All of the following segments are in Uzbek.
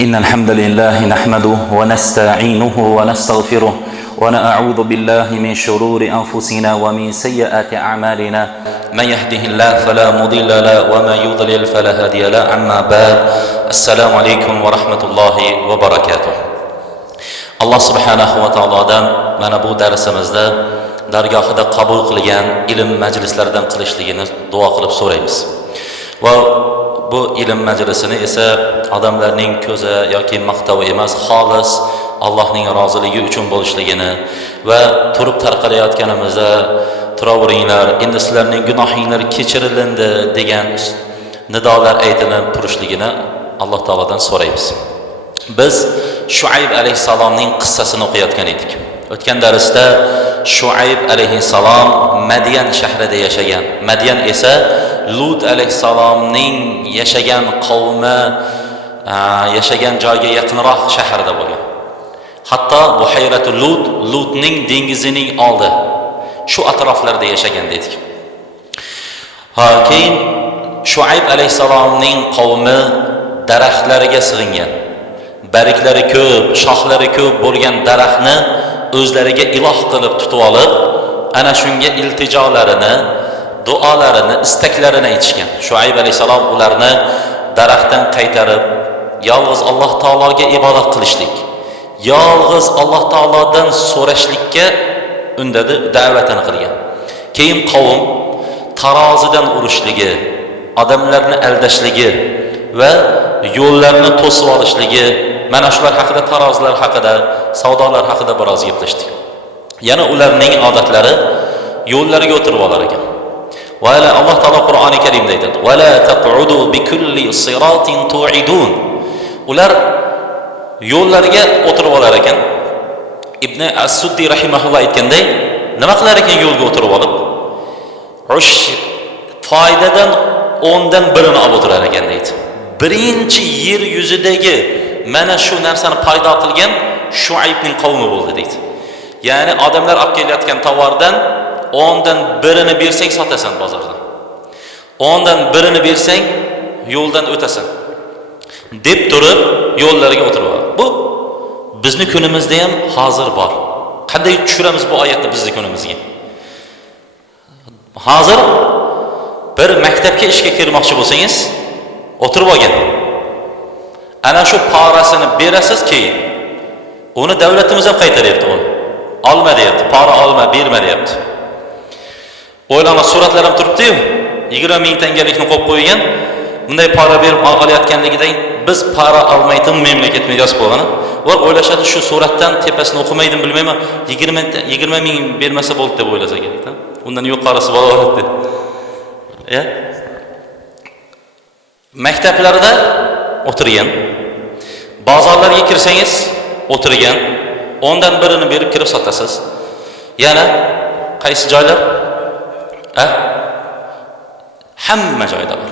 إن الحمد لله نحمده ونستعينه ونستغفره ونعوذ بالله من شرور أنفسنا ومن سيئات أعمالنا من يهده الله فلا مضل له وما يضلل فلا هادي له أما بعد السلام عليكم ورحمة الله وبركاته الله سبحانه وتعالى mana bu darsimizda dargohida qabul qilgan ilm majlislaridan qilishligini duo qilib so'raymiz. Va bu ilm majlisini esa odamlarning ko'zi yoki maqtovi emas, xolis Allohning roziligi uchun bo'lishligini va turib tarqalayotganimizda turaveringlar, endi sizlarning gunohinglar kechirilindi degan nidolar aytilib turishligini Alloh taoladan so'raymiz. Biz Shuayb alayhisalomning qissasini o'qiyotgan edik. O'tgan darsda Shuayb alayhisalom Madyan shahrida yashagan. Madyan esa Lut alayhisalomning yashagan qavmi yashagan joyga yaqinroq shaharda bo'lgan. Hatto Buhayratul Lutning dengizining oldi shu atroflarda yashagan dedik. Keyin Shuayb alayhisalomning qavmi daraxtlarga sig'ingan. Bariklari ko'p, shoxlari ko'p bo'lgan daraxtni o'zlariga iloh qilib tutib olib, ana shunga iltijolarini, duolarini, istaklarini aytishgan. Shuayb alayhisalom ularni daraxtdan qaytarib, yolg'iz Alloh taologa ibodat qilishlik, yolg'iz Alloh taolodan so'rashlikka undadi, da'vatini qilgan. Keyin qavm tarozidan urishligi, odamlarni aldashligi va yo'llarni to'sib olishligi, mana shular haqida, tarozilar haqida, savdolar haqida biroz gaplashdik. Yana ularning odatlari yo'llariga o'tirib olar ekan. Va Alloh taolo Qur'oni Karimda aytadi: "Va la taq'udu bikulli siratin tu'idun." Ular yo'llariga o'tirib olar ekan. Ibn As-Suddi rahimahulloh aytganday, nima qilar ekan yo'lga o'tirib olib? Foydadan 10dan birini olib o'tirar ekan deydi. Birinchi yer yuzidagi mana shu narsani paydo qilgan Shuaybning qavmi bo'ldi deydi. Ya'ni odamlar olib kelayotgan tovardan 10dan birini bersang sotasan bozorda. 10dan birini bersang yo'ldan o'tasan. Deb turib yo'llariga o'tirib. Bu bizning kunimizda ham hozir bor. Qanday tushiramiz bu oyatni bizning kunimizga? Hozir bir maktabga ishga kirmoqchi bo'lsangiz, o'tirib olgan. Ana shu parasini berasiz, keyin uni davlatimiz ham qaytaryapti uni. Olma deyapti, para olma, berma deyapti. O'ylama, suratlar ham turibdi-yu, 20 ming tangalikni qo'yib qo'ygan. Bunday para berib olayotganligidan biz para olmaydigan mamlakatni yozib qo'ygan. Ular o'ylashadi, shu suratdan tepasini o'qimaydim, bilmayman, 20 ming bermasa bo'ldi deb o'ylasa kerak. Undan yuqorisi bo'laveradi. Ya? Maktablarda o'tirgan. Bozorlarga kirsangiz o'tirgan. 10dan birini berib kirib sotasiz. Yana qaysi joylar? Hamma joyda bor.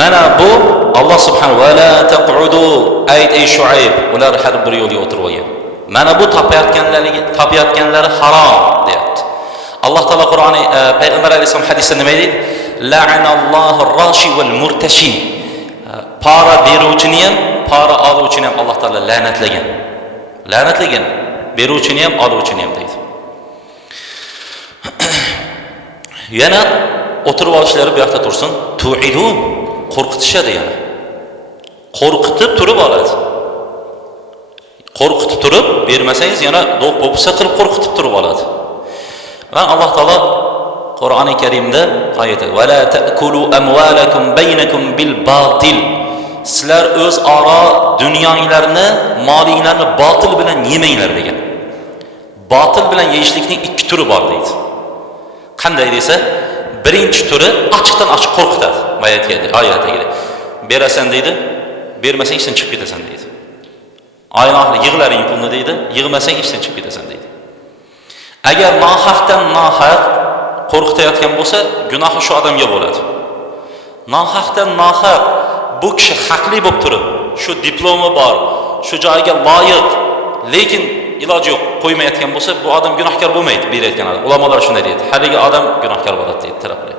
Mana bu Alloh subhanahu va la taq'udu ayt ey Shuayb, ular har bir yo'lga o'tirib olgan. Mana bu topayotganlari harom deyapti. Alloh taolo Qur'oni payg'ambar alayhisalom hadisida nima deydi? La'anallohu ar-rashi wal murtashi. Para beruvchini ham, para oluvchini ham Alloh taolo la'natlagan. La'natlagan. Beruvchini ham, oluvchini ham deydi. Yana o'tirib olishlari bu yoqda tursin, tu'idun, qo'rqitishadi yana. Qo'rqitib turib oladi. Qo'rqitib turib bermasangiz yana do'q bo'lsa qilib qo'rqitib turib oladi. Va Alloh taolo Qur'oni Karimda oyat: "Va la ta'kulu amwalakum baynakum bil batil." Sizlar o'zaro dunyonglarni, molinglarni botil bilan yemanglar degan. Botil bilan yeyishlikning ikki turi bor deydi. Qanday desa, birinchi turi ochiqdan ochiq qo'rqitadi. Oyatga berasan deydi, bermasang ishdan chiqib ketasan deydi. Oynoqli yig'laring pulni deydi, yig'masang ishdan chiqib ketasan deydi. Agar nohaqdan nohaq qo'rqitayotgan bo'lsa, gunohi shu odamga bo'ladi. Nohaqdan nohaq bu kishi haqli bo'lib turib, shu diplomi bor, shu joyga loyiq, lekin iloji yo'q qo'ymayotgan bo'lsa, bu odam gunohkor bo'lmaydi, berayotgan odam. Ulamolar shunday deydi. Haligi odam gunohkor bo'ladi deydi taraflar.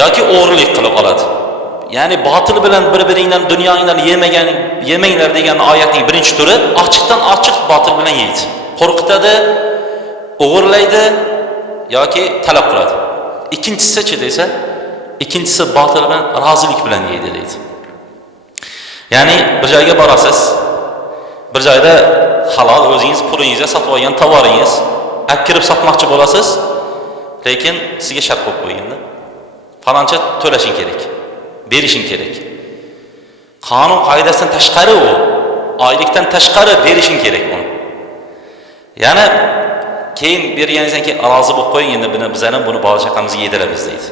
Yoki o'g'rilik qilib oladi. ya'ni botil bilan bir-biringdan dunyongdan yemanglar degan oyatning birinchi turi ochiqdan ochiq botil bilan yeydi. Qo'rqitadi, o'g'irlaydi yoki talab qiladi. Ikkinchisi-chi desa, ikkinchisi botil bilan rozilik bilan yeydi deydi. Ya'ni bir joyga borasiz, bir joyda halol o'zingiz pulingizga sotib olgan tovaringiz, olib kirib sotmoqchi bo'lasiz, lekin sizga shart qo'yib qo'yganda, faloncha to'lashing kerak, berishing kerak. Qonun qoidasidan tashqari u, oylikdan tashqari berishing kerak uni. Ya'ni keyin berganingizdan keyin rozi bo'lib qo'ying, endi buni bola chaqamizga yediramiz deydi.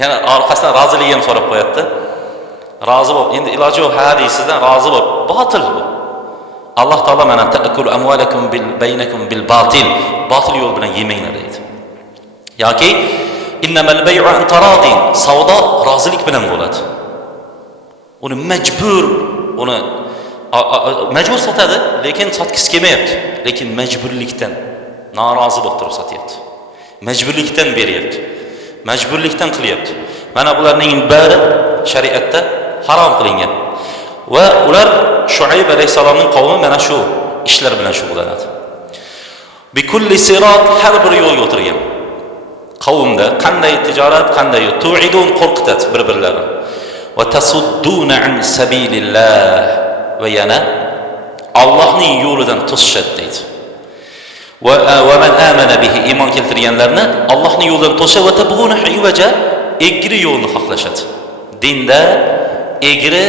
Yana orqasidan rozilik ham so'rab qo'yapti. Rozi bo'lib, endi iloji yo'q ha deysizdan rozi bo'lib, botil bu. Alloh taolo mana ta'kulu amwalakum baynakum bil batil, botil yo'l bilan yemanglar deydi. Yoki innamal bay'u an taradin, savdo rozilik bilan bo'ladi. Uni majbur sotadi, lekin sotgisi kelmayapti. Lekin majburlikdan norozi bo'lib turib sotyapti. Majburlikdan beryapti. Majburlikdan qilyapti. Mana bularning bari shariatda harom qilingan. Va ular Shuayb alayhisalomning qavmi mana shu ishlar bilan shug'ullanadi. Bi kulli sirat, har bir yo'lga o'tirgan. Qavmda qanday tijorat, qanday tu'idun, qo'rqitadi bir-birlarini. Va tasudduna an sabilillah, va yana Allohning yo'lidan to'sishadi deydi. Va man amana bihi, iymon keltirganlarni Allohning yo'lidan to'sha va tabghuna hivaja, egri yo'lni xohlashadi. Dinda egri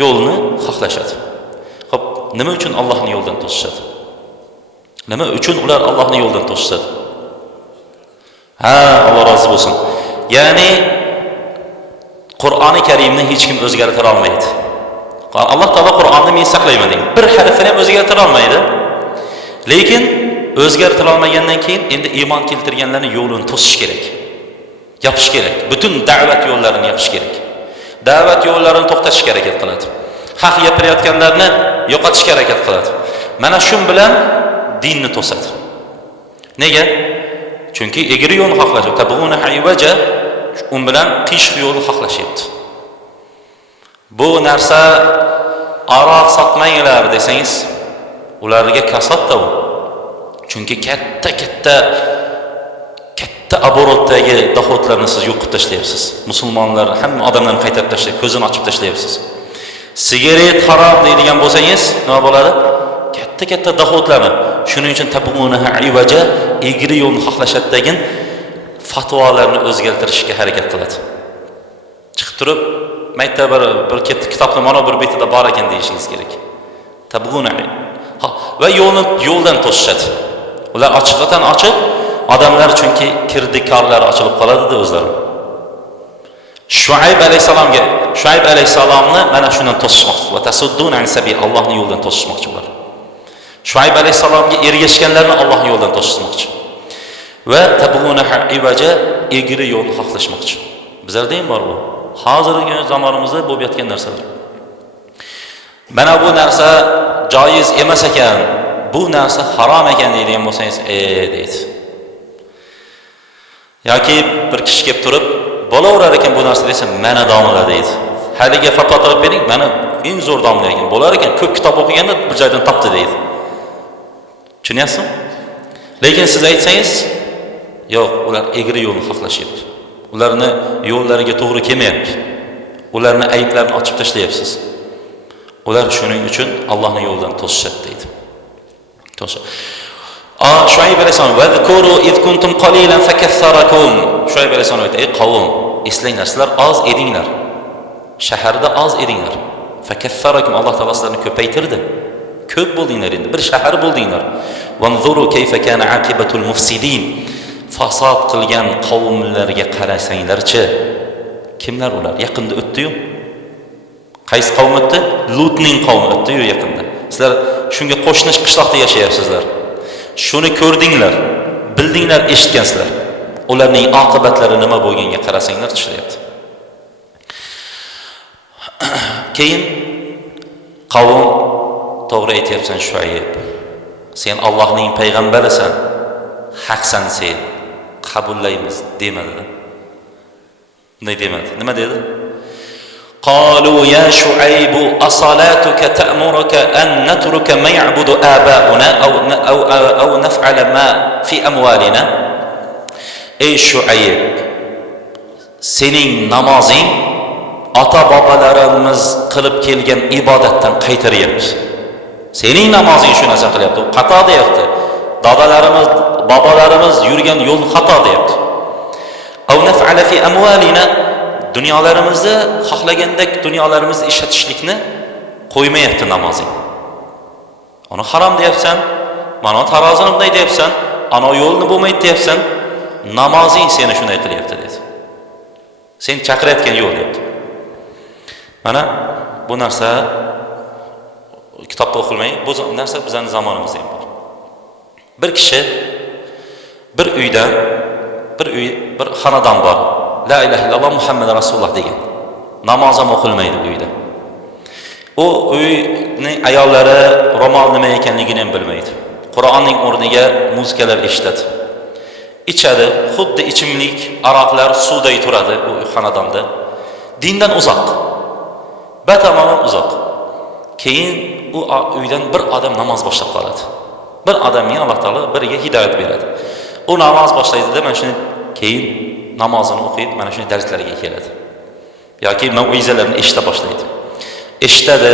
yo'lni xohlashadi. Xo'p, nima uchun Allohning yo'lidan to'sishadi? Nima uchun ular Allohning yo'lidan to'sishadi? Alloh rozi bo'lsin. Ya'ni Qur'oni Karimni hech kim o'zgartira olmaydi. Alloh taolo Qur'onni men saqlayman degan. Bir harfini ham o'zgartira olmaydi. Lekin o'zgartira olmagandan keyin endi iymon keltirganlarning yo'lini to'sish kerak. Yopish kerak. Butun da'vat yo'llarini yopish kerak. Da'vat yo'llarini to'xtatishga harakat qiladi. Haq gapirayotganlarni yo'qotishga harakat qiladi. Mana shu bilan dinni to'sadi. Nega? Chunki egri yo'lni xohlayapti. Tabghuna haywaja, u bilan qiyshiq yo'lni xohlashyapti. Bu narsa aroq sotmanglar desangiz, ularga kasodda bu. Chunki katta aborotdagi dohodlarni siz yo'q qilib tashlayapsiz. Musulmonlar hamma odamlarni qaytarib tashlab, ko'zini ochib tashlayapsiz. Sigaret harom deydigan bo'lsangiz, nima bo'ladi? Katta dohodlarni. Shuning uchun tabghuna haywaja, egri yo'lni xohlashadi degan fatvolarni o'zgartirishga harakat qiladi. Chiqib turib, maytda bir kitobda mana bir betida bor ekan deyishingiz kerak. Tabghuna va yo'ldan to'sishadi. Ular ochiqdan ochiq odamlar, chunki kirdikorlar ochilib qoladi-da o'zlari. Shuayb alayhisalomni mana shundan to'sishmoqchi. Va tasudduna an sabil, Allohning yo'lidan to'sishmoqchi ular. Shuayb alayhisalomga ergashganlarni Allohning yo'lidan to'sishmoqchi. Va tabghuna ivaja, egri yo'lni xohlashmoqchi. Bizlarda ham bor bu. Hozirgi zamonimizda bo'lib yotgan narsalar. Mana bu narsa joiz emas ekan, bu narsa harom ekan deydigan bo'lsangiz, deydi. Yoki bir kishi kelib turib, bo'laverar ekan bu narsa desa, mana domla deydi. Haliga fatvo olib bering, mana eng zo'r domla ekan. Bo'lar ekan, ko'p kitob o'qiganda bir joydan topdi deydi. Tushunyapsizmi? Lekin siz aytsangiz, yo'q, ular egri yo'lni xohlashyapti. Ularni yo'llariga to'g'ri kelmayapti. Ularni ayblarini ochib tashlayapsiz. Ular shuning uchun Allohning yo'lidan to'sishadi deydi. Shuayb alayhisalom va zikuru iz kuntum qalilan fakassarakum. Shuayb alayhisalom aytdi: "Ey qavm, eslanglar, sizlar oz edinglar. Shaharda oz edinglar. Fakassarakum, Alloh taolo sizlarni ko'paytirdi. Ko'p bo'ldinglar endi, bir shahar bo'ldinglar. Vanzuru kayfa kana aqibatul mufsidin." Fasod qilgan qavmlarga qarasanglarchi. Kimlar ular? Yaqinda o'tdi-yu. Qaysi qavm o'tdi? Lutning qavmi o'tdi-yu yaqinda. Sizlar shunga qo'shni qishloqda yashayapsizlar. Shuni ko'rdinglar, bildinglar, eshitgansizlar. Ularning oqibatlari nima bo'lganiga qarasanglar tushunyapti. Keyin qavm, to'g'ri aytyapsan Shuayb. Sen Allohning payg'ambarisan. Haqsan sen. Qabullaymiz demadi. Bunday demadi. Nima dedi? قالوا يا شعيب أصلاتك تأمرك أن نترك ما يعبد آباؤنا أو نفعل ما في أموالنا. Ey Şuayb, sening namozing ota-bobolarimiz qilib kelgan ibodatdan qaytaryapti. Sening namozing shu narsa qilyapti. U xato deyapti. Dadalarimiz, bobolarimiz yurgan yo'l xato deyapti. Aw naf'ala fi amwalina, dunyolarimizni xohlagandek dunyolarimizni ishlatishlikni qo'ymayapti namozing. Uni harom deyapsan, mana tarozini bunday deyapsan, ana yo'lni bo'lmaydi deyapsan. Namozing seni shunday qilyapti dedi. Sen chaqirayotgan yo'l deyapti. Mana bu narsa kitobda o'qilmay, bu narsa bizning zamonimizda ham bor. Bir kishi bir uyda bir xonadon bor. La ilaha illalloh Muhammad Rasululloh degan. Namoz ham o'qilmaydi uyda. U uyning ayollari ro'mol nima ekanligini ham bilmaydi. Qur'onning o'rniga muzikalar eshitadi. İçadi, xuddi ichimlik, aroqlar suvday turadi u xonadonda. Dindan uzoq. Batamoman uzoq. Keyin u uydan bir odam namoz boshlab qoladi. Bir odamga Alloh taolo biriga hidoyat beradi. U namoz boshlaydi-da, mana shuni keyin namozini o'qiydi, mana shuni darslarga keladi. Yoki mauizalarni eshita boshlaydi. Eshitadi,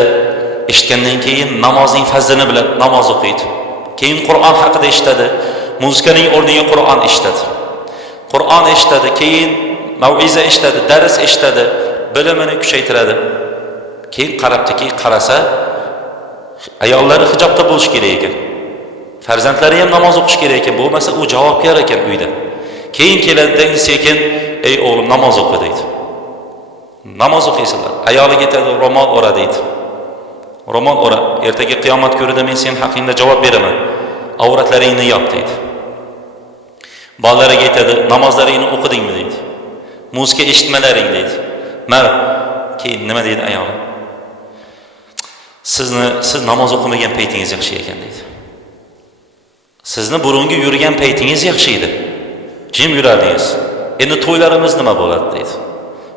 eshitgandan keyin namozning fazlini biladi, namoz o'qiydi. Keyin Qur'on haqida eshitadi. Muzikaning o'rniga Qur'on eshitadi. Qur'on eshitadi, keyin mauiza eshitadi, dars eshitadi, bilimini kuchaytiradi. Keyin qarabdiki, qarasa, ayollari hijobda bo'lish kerak ekan. Farzandlari ham namoz o'qish kerak ekan. Bo'lmasa u javobgar ekan uyda. Keyin keladi, sekin, "Ey o'g'lim, namoz o'qi" deydi. Namoz o'qiysizlar. Ayoliga aytadi, "Ro'mol o'ra" deydi. Ro'mol o'ra. Ertaga qiyomat kunida men sen haqingda javob beraman. Avratlaringni yop deydi. Bolalariga aytadi, namozlaringni o'qidingmi deydi. Muzika eshitmalaring deydi. Mana keyin nima deydi ayoli? Siz namoz o'qimagan paytingiz yaxshi ekan deydi. Sizni burungi yurgan paytingiz yaxshi edi. Jim yurardingiz. Endi to'ylarimiz nima bo'ladi deydi.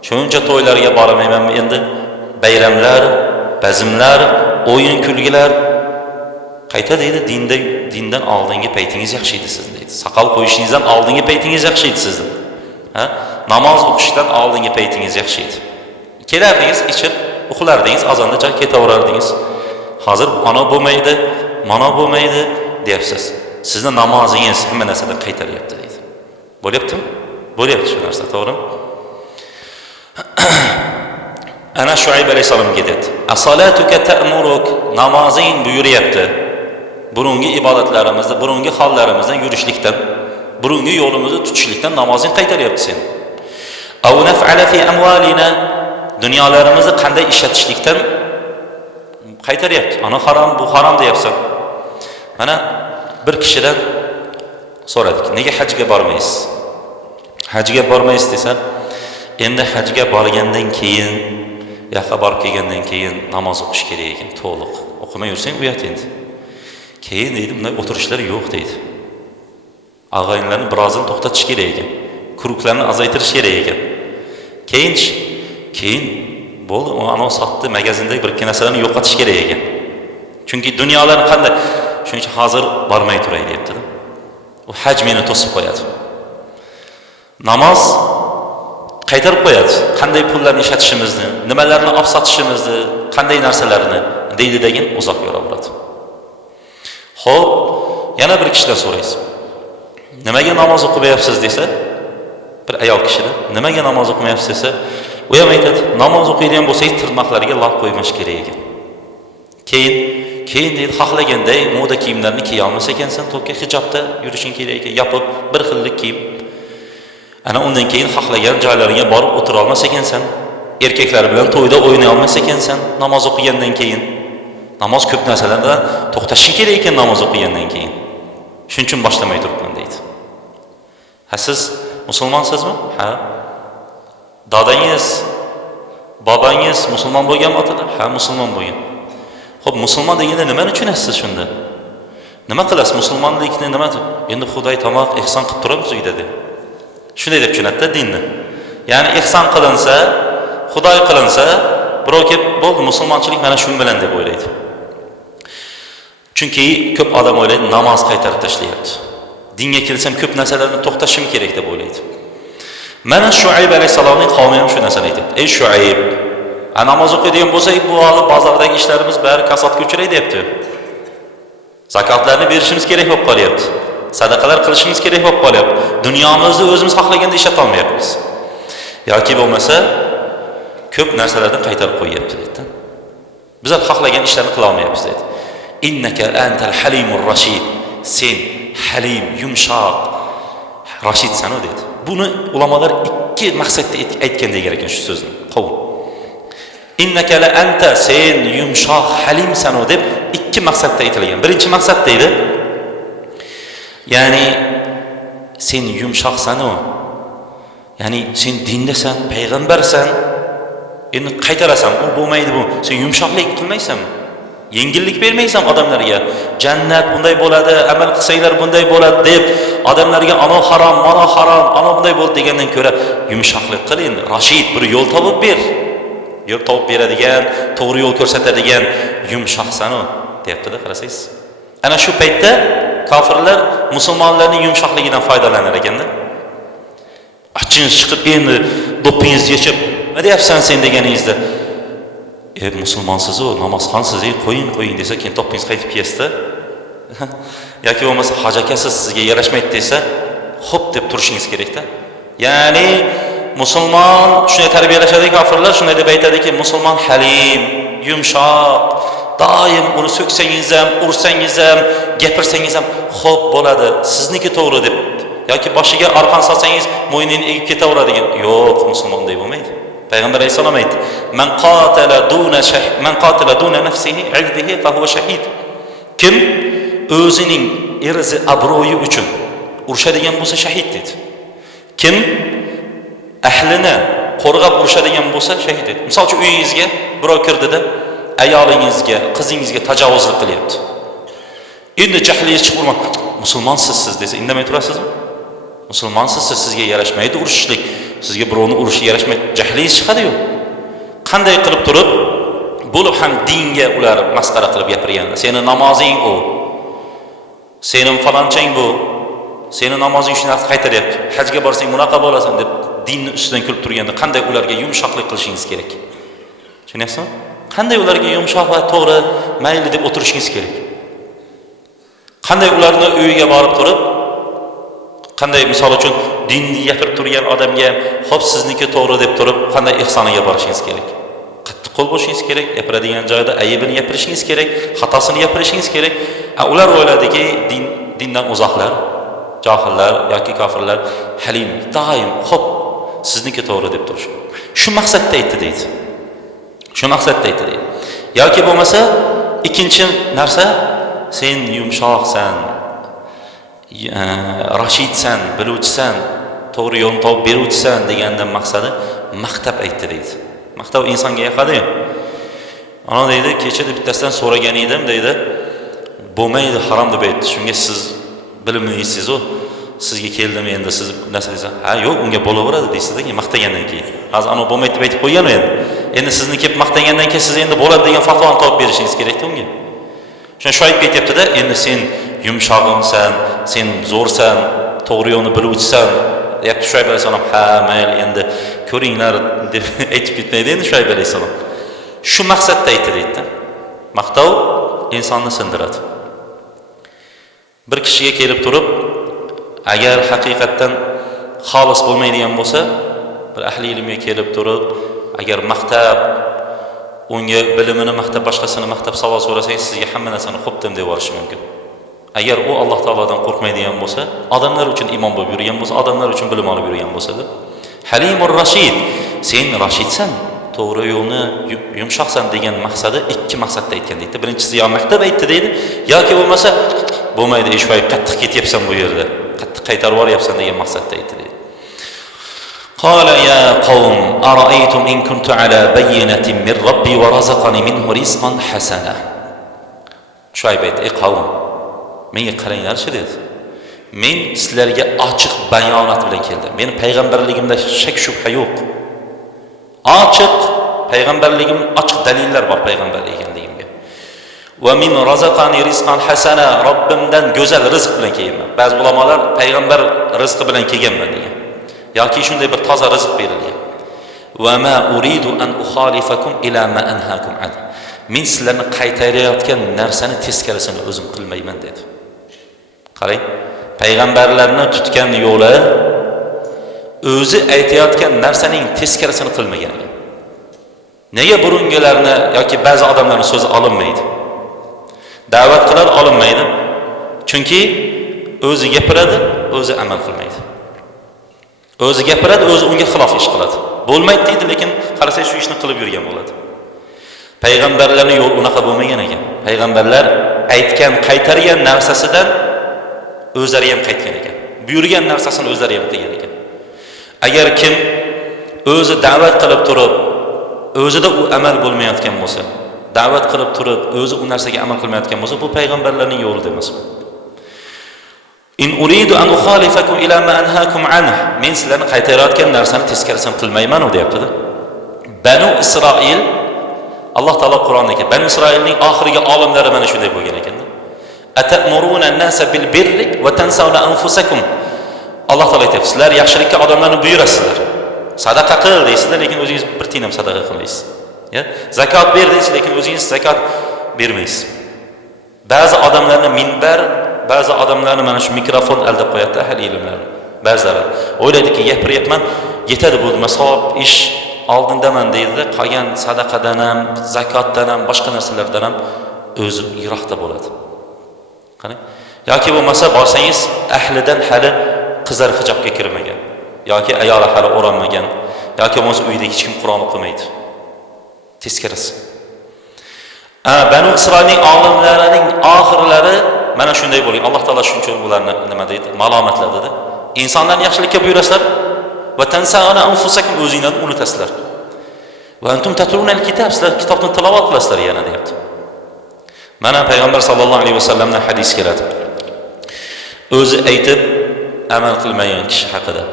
Shuncha to'ylarga bormaymanmi endi? Bayramlar, bazmlar, o'yin kulgilar qayta deydi, dindan oldingi paytingiz yaxshi edi siz deydi. Saqal qo'yishingizdan oldingi paytingiz yaxshi edi sizning. Ha? Namoz o'qishdan oldingi paytingiz yaxshi edi. Kelardingiz, ichib, uxlardingiz, azonda joy ketaverardingiz. Hozir ana bo'lmaydi, mana bo'lmaydi deyapsiz. Sizning namozingiz hamma narsadan qaytaryapti deydi. Bo'lyaptimi? Bo'lyapti shu narsa, to'g'rimi? Ana Şuayb alayhisalomga dedi. Asolatuka ta'muruk, namozing buyuryapti. Burungi ibodatlarimizda, burungi hollarimizdan yurishlikdan, burungi yo'limizni tutishlikdan namozing qaytaryapti seni. Aw naf'ala fi amwalina, dunyolarimizni qanday ishlatishlikdan qaytaryapti. Ana harom, bu harom deyapsan. Mana bir kishidan so'radik, nega hajga bormaysiz? Hajga bormaysiz desa, endi hajga borgandan keyin, yoqqa borib kelgandan keyin namoz o'qish kerak ekan, to'liq. O'qimay yursang uyat endi. Keyin deydi, bunday o'tirishlar yo'q deydi. Ag'ayinlarni birozini to'xtatish kerak ekan. Kuruklarni azaytirish kerak ekan. Keyin bo'ldi, ana sotdi magazindagi bir ikki narsalarni yo'qotish kerak ekan. Chunki dunyolar qanday? Shuning uchun hozir bormay turay deyapti. U haj meni to'sib qo'yadi. Namoz qaytarib qo'yadi. Qanday pullarni ishlatishimizni, nimalarni olib sotishimizni, qanday narsalarni deydi degan uzoq yo'laveradi. Xo'p, yana bir kishidan so'raysiz. Nimaga namoz o'qimayapsiz desa, bir ayol kishidan, nimaga namoz o'qimayapsiz desa, u ham aytadi, namoz o'qiydigan bo'lsangiz tirnoqlariga loq qo'ymash kerak ekan. Keyin deydi, xohlaganday moda kiyimlarni kiya olmas ekansan, to'kka hijobda yurishing kerak ekan, yopib bir xillik kiyim. Ana undan keyin xohlagan joylariga borib o'tira olmas ekansan, erkaklar bilan to'yda o'ynay olmas ekansan, namoz o'qigandan keyin. Namoz ko'p narsalardan to'xtashing kerak ekan namoz o'qigandan keyin. Shuning uchun boshlamay turibman deydi. Ha, siz musulmonsizmi? Ha. Dadangiz, bobangiz musulmon bo'lganmi-otalar? Ha, musulmon bo'lgan. Xo'p, musulmon deganda nimani tushunasiz shunda? Nima qilasiz? Musulmonlikni nima? Endi Xudoy tomoq ihson qilib turamiz uyda deb. Shunday deb tushunadi dinni. Ya'ni ihson qilinsa, Xudoy qilinsa, birov kelib, bo'ldi, musulmonchilik mana shu bilan deb o'ylaydi. Chunki ko'p odam o'ylaydi, namoz qaytarib tashlayapti. Dinga kelsam ko'p narsalarni to'xtashim kerak deb o'ylaydi. Mana Shuayb alayhisalomning qavmi ham shu narsani aytibdi. Ey Shuayb, namoz o'qiydigan bo'lsak, bu hozir bozordagi ishlarimiz bari kasodga uchraydi deyapti. Zakotlarni berishimiz kerak bo'lib qolyapti. Sadaqalar qilishimiz kerak bo'lib qolyapti. Dunyomizni o'zimiz xohlaganda ishlata olmayapmiz. Yoki bo'lmasa, ko'p narsalardan qaytarib qo'yapti dedi. Bizlar xohlagan ishlarni qila olmayapmiz dedi. Innaka antal halimur rashid. Sen halim, yumshoq, rashidsan dedi. Buni ulamolar ikki maqsadda aytgan degan ekan shu so'zni. Qavm. Innaka la anta, sen yumshoq, halimsan deb ikki maqsadda aytilgan. Birinchi maqsad deydi, ya'ni sen yumshoqsan, ya'ni sen dindasan, payg'ambarsan, endi qaytarasan, u bo'lmaydi bu. Sen yumshoqlik qilmaysanmi? Yengillik bermaysan odamlarga. Jannat bunday bo'ladi, amal qilsanglar bunday bo'ladi deb odamlarga ana harom, mana harom, ana bunday bo'ldi degandan ko'ra yumshoqlik qil endi. Rashid bir yo'l topib ber. Yo'l topib beradigan, to'g'ri yo'l ko'rsatadigan yumshoqsan deyapti-da, qarasangiz. Ana shu paytda kofirlar musulmonlarning yumshoqligidan foydalanar ekanda. Achingiz chiqib endi do'ppingizni yechib, nima deyapsan sen deganingizda, musulmonsiz u, namozxonsiz, qo'ying desa, keyin to'ppingiz qaytib kiyasizda. Yoki bo'lmasa hoj akasiz sizga yarashmaydi desa, xo'p deb turishingiz kerak-da. Ya'ni musulmon shunday tarbiyalashadi, kofirlar shunday deb aytadiki, musulmon halim, yumshoq, doim uni so'ksangiz ham, ursangiz ham, gapirsangiz ham xo'p bo'ladi, sizniki to'g'ri deb. Yoki boshiga arqon solsangiz mo'ynini egib ketaveradi degan. Yo'q, musulmon deb bo'lmaydi. Payg'ambar alayhisalom aytdi: "Man qatala duna nafsihi 'irdihi fa huwa shahid." Kim o'zining irzi abro'yi uchun urushadigan bo'lsa shahid dedi. Kim ahlini qo'rg'ab urushadigan bo'lsa shahid dedi. Misol uchun uyingizga birov kirdida, ayolingizga, qizingizga tajovuzlik qilyapti. Endi jahlingiz chiqib, musulmonsiz siz desa, indamay turasizmi? Musulmonsiz, sizga yarashmaydi urushishlik. Sizga birovni urushi yarashmaydi, jahlingiz chiqadi-yu. Qanday qilib turib, bo'lib ham dinga ular masxara qilib gapirganda, seni namozing u, sening falonchang bu, seni namozing shuni qaytaryapti, hajga borsang bunaqa bo'lasan deb dinni ustidan kulib turganda qanday ularga yumshoqlik qilishingiz kerak? Tushunyapsizmi? Qanday ularga yumshoq va to'g'ri, mayli deb o'tirishingiz kerak? Qanday ularni uyiga borib turib, qanday misol uchun dinni gapirib turgan odamga xo'p sizniki to'g'ri deb turib, qanday ihsoniga borishingiz kerak? Qattiq qo'l bo'lishingiz kerak, gapiradigan joyda aybini gapirishingiz kerak, xatosini gapirishingiz kerak. Ular o'yladiki, dindan uzoqlar, johillar yoki kofirlar halim, doim xo'p sizniki to'g'ri deb turish. Shu maqsadda aytdi deydi. Shu maqsadda aytdi deydi. Yoki bo'lmasa, ikkinchi narsa, sen yumshoqsan, rashidsan, biluvchisan, to'g'ri yo'lni topib beruvchisan degandan maqsadi maqtab aytdi deydi. Maqtab insonga yoqadi-ku. Ana deydi, kechada bittasidan so'ragan edim deydi, bo'lmaydi, harom deb aytdi. Shunga siz bilimlisiz u, sizga keldim endi siz narsa desa, ha yo'q, unga bo'laveradi deysiz-da, maqtagandan keyin. Hozir ana bo'lmaydi deb aytib qo'ygan endi. Endi sizni kelib maqtagandan keyin siz endi bo'ladi degan fatvoni topib berishingiz kerak-da unga. Shuni shu aytib aytibdi-da, endi sen yumshog'ingsan, sen zo'rsan, to'g'ri yo'lni biluvchisan deyapti Shuayb alayhisalom. Ha, mayli endi ko'ringlar deb aytib ketmaydi endi Shuayb alayhisalom. Shu maqsadda aytdi deydi. Maqtov insonni sindiradi. Bir kishiga kelib turib, agar haqiqatan xolis bo'lmaydigan bo'lsa, bir ahli ilmga kelib turib, agar maqtab, unga bilimini maqtab, boshqasini maqtab savol so'rasangiz, sizga hamma narsani xo'pdim deb yuborishi mumkin. Agar u Alloh taolodan qo'rqmaydigan bo'lsa, odamlar uchun imom bo'lib yurgan bo'lsa, odamlar uchun bilim olib yurgan bo'lsa-da, Halimur Rashid, sen rashidsan, to'g'ri yo'lni yumshoqsan degan maqsadi ikki maqsadda aytgan deydi. Birinchisi yo maqtab aytdi deydi, yoki bo'lmasa bo'lmaydi, eshvoy qattiq ketyapsan bu yerda, qattiq qaytarib yuboryapsan degan maqsadda aytdi deydi. Qala ya qawm ara'aytum in kuntu ala bayyinatin min robbi wa razaqani minhu rizqan hasana. Shuayb aytdi, ey qavm, menga qaranglar-chi dedi. Men sizlarga ochiq bayonot bilan keldim. Meni payg'ambarligimda shak shubha yo'q. Ochiq payg'ambarligim ochiq dalillar bor payg'ambarligimga. Va min razaqani rizqan hasana, Robbimdan go'zal rizq bilan kelganman. Ba'zi ulamolar payg'ambar rizqi bilan kelganman degan. Yoki shunday bir toza rizq berilgan. Va ma uridu an ukhalifakum ila ma anhaakum an. Men sizlarni qaytarayotgan narsani teskarisini o'zim qilmayman dedi. Qarang, payg'ambarlarni tutgan yo'li o'zi aytayotgan narsaning teskarisini qilmagan ekan. Nega burungilarni yoki ba'zi odamlarning so'zi olinmaydi? Da'vat qilib olinmaydi. Chunki o'zi gapiradi, o'zi amal qilmaydi. O'zi gapiradi, o'zi unga xilof ish qiladi. Bo'lmaydi deydi, lekin qarasa shu ishni qilib yurgan bo'ladi. Payg'ambarlarning yo'li unaqa bo'lmagan ekan. Payg'ambarlar aytgan, qaytargan narsasidan o'zlari ham qaytgan ekan. Buyurgan narsasini o'zlari ham qilgan ekan. Agar kim o'zi da'vat qilib turib, o'zida u amal bo'lmayotgan bo'lsa, da'vat qilib turib, o'zi u narsaga amal qilmayotgan bo'lsa, bu payg'ambarlarning yo'li emas. In uridu an ukhalifakum ila ma anhaakum anhu. Men sizlarni qaytarayotgan narsani teskarisini qilmayman deyapti-da. Banu Isroil, Alloh taolo Qur'onda Banu Isroilning oxirgi olimlari mana shunday bo'lgan ekan-da. Atamuruna an-nasa bil birri wa tansawna anfusakum. Alloh taolo aytibdi, sizlar yaxshilikka odamlarni buyurasizlar. Sadaqa qil deysizlar, lekin o'zingiz bir tiyin ham sadaqa qilmaysiz. Ya? Zakot ber deysiz, lekin o'zingiz zakot bermaysiz. Ba'zi odamlarni minbar, ba'zi odamlarni mana shu mikrofon aldab qo'yadi ahli ilmlar. Ba'zilari o'ylaydiki, gapiryapman, yetadi bu masob ish oldindaman deydi, qolgan sadaqadan ham, zakotdan ham, boshqa narsalardan ham o'zi yiroqda bo'ladi. Qani? Yoki bo'lmasa borsangiz ahlidan hali qizlar hijobga kirmagan, yoki ayoli hali o'ranmagan, yoki bo'lmasa uyda hech kim Qur'on o'qimaydi. Teskarisi. Banu Isroilning olimlarining oxirlari mana shunday bo'lgan. Alloh taolo shuncha ularni nima deydi? Malomatladi dedi. İnsanlarni yaxshilikka buyurasizlar va tansawna anfusakum, o'zinglarni unutasizlar. Va antum tatluna al-kitob, sizlar kitobni tilovat qilasizlar yana deyapti. Mana payg'ambar sallallohu alayhi vasallamdan hadis keladi. O'zi aytib amal qilmagan kishi haqida.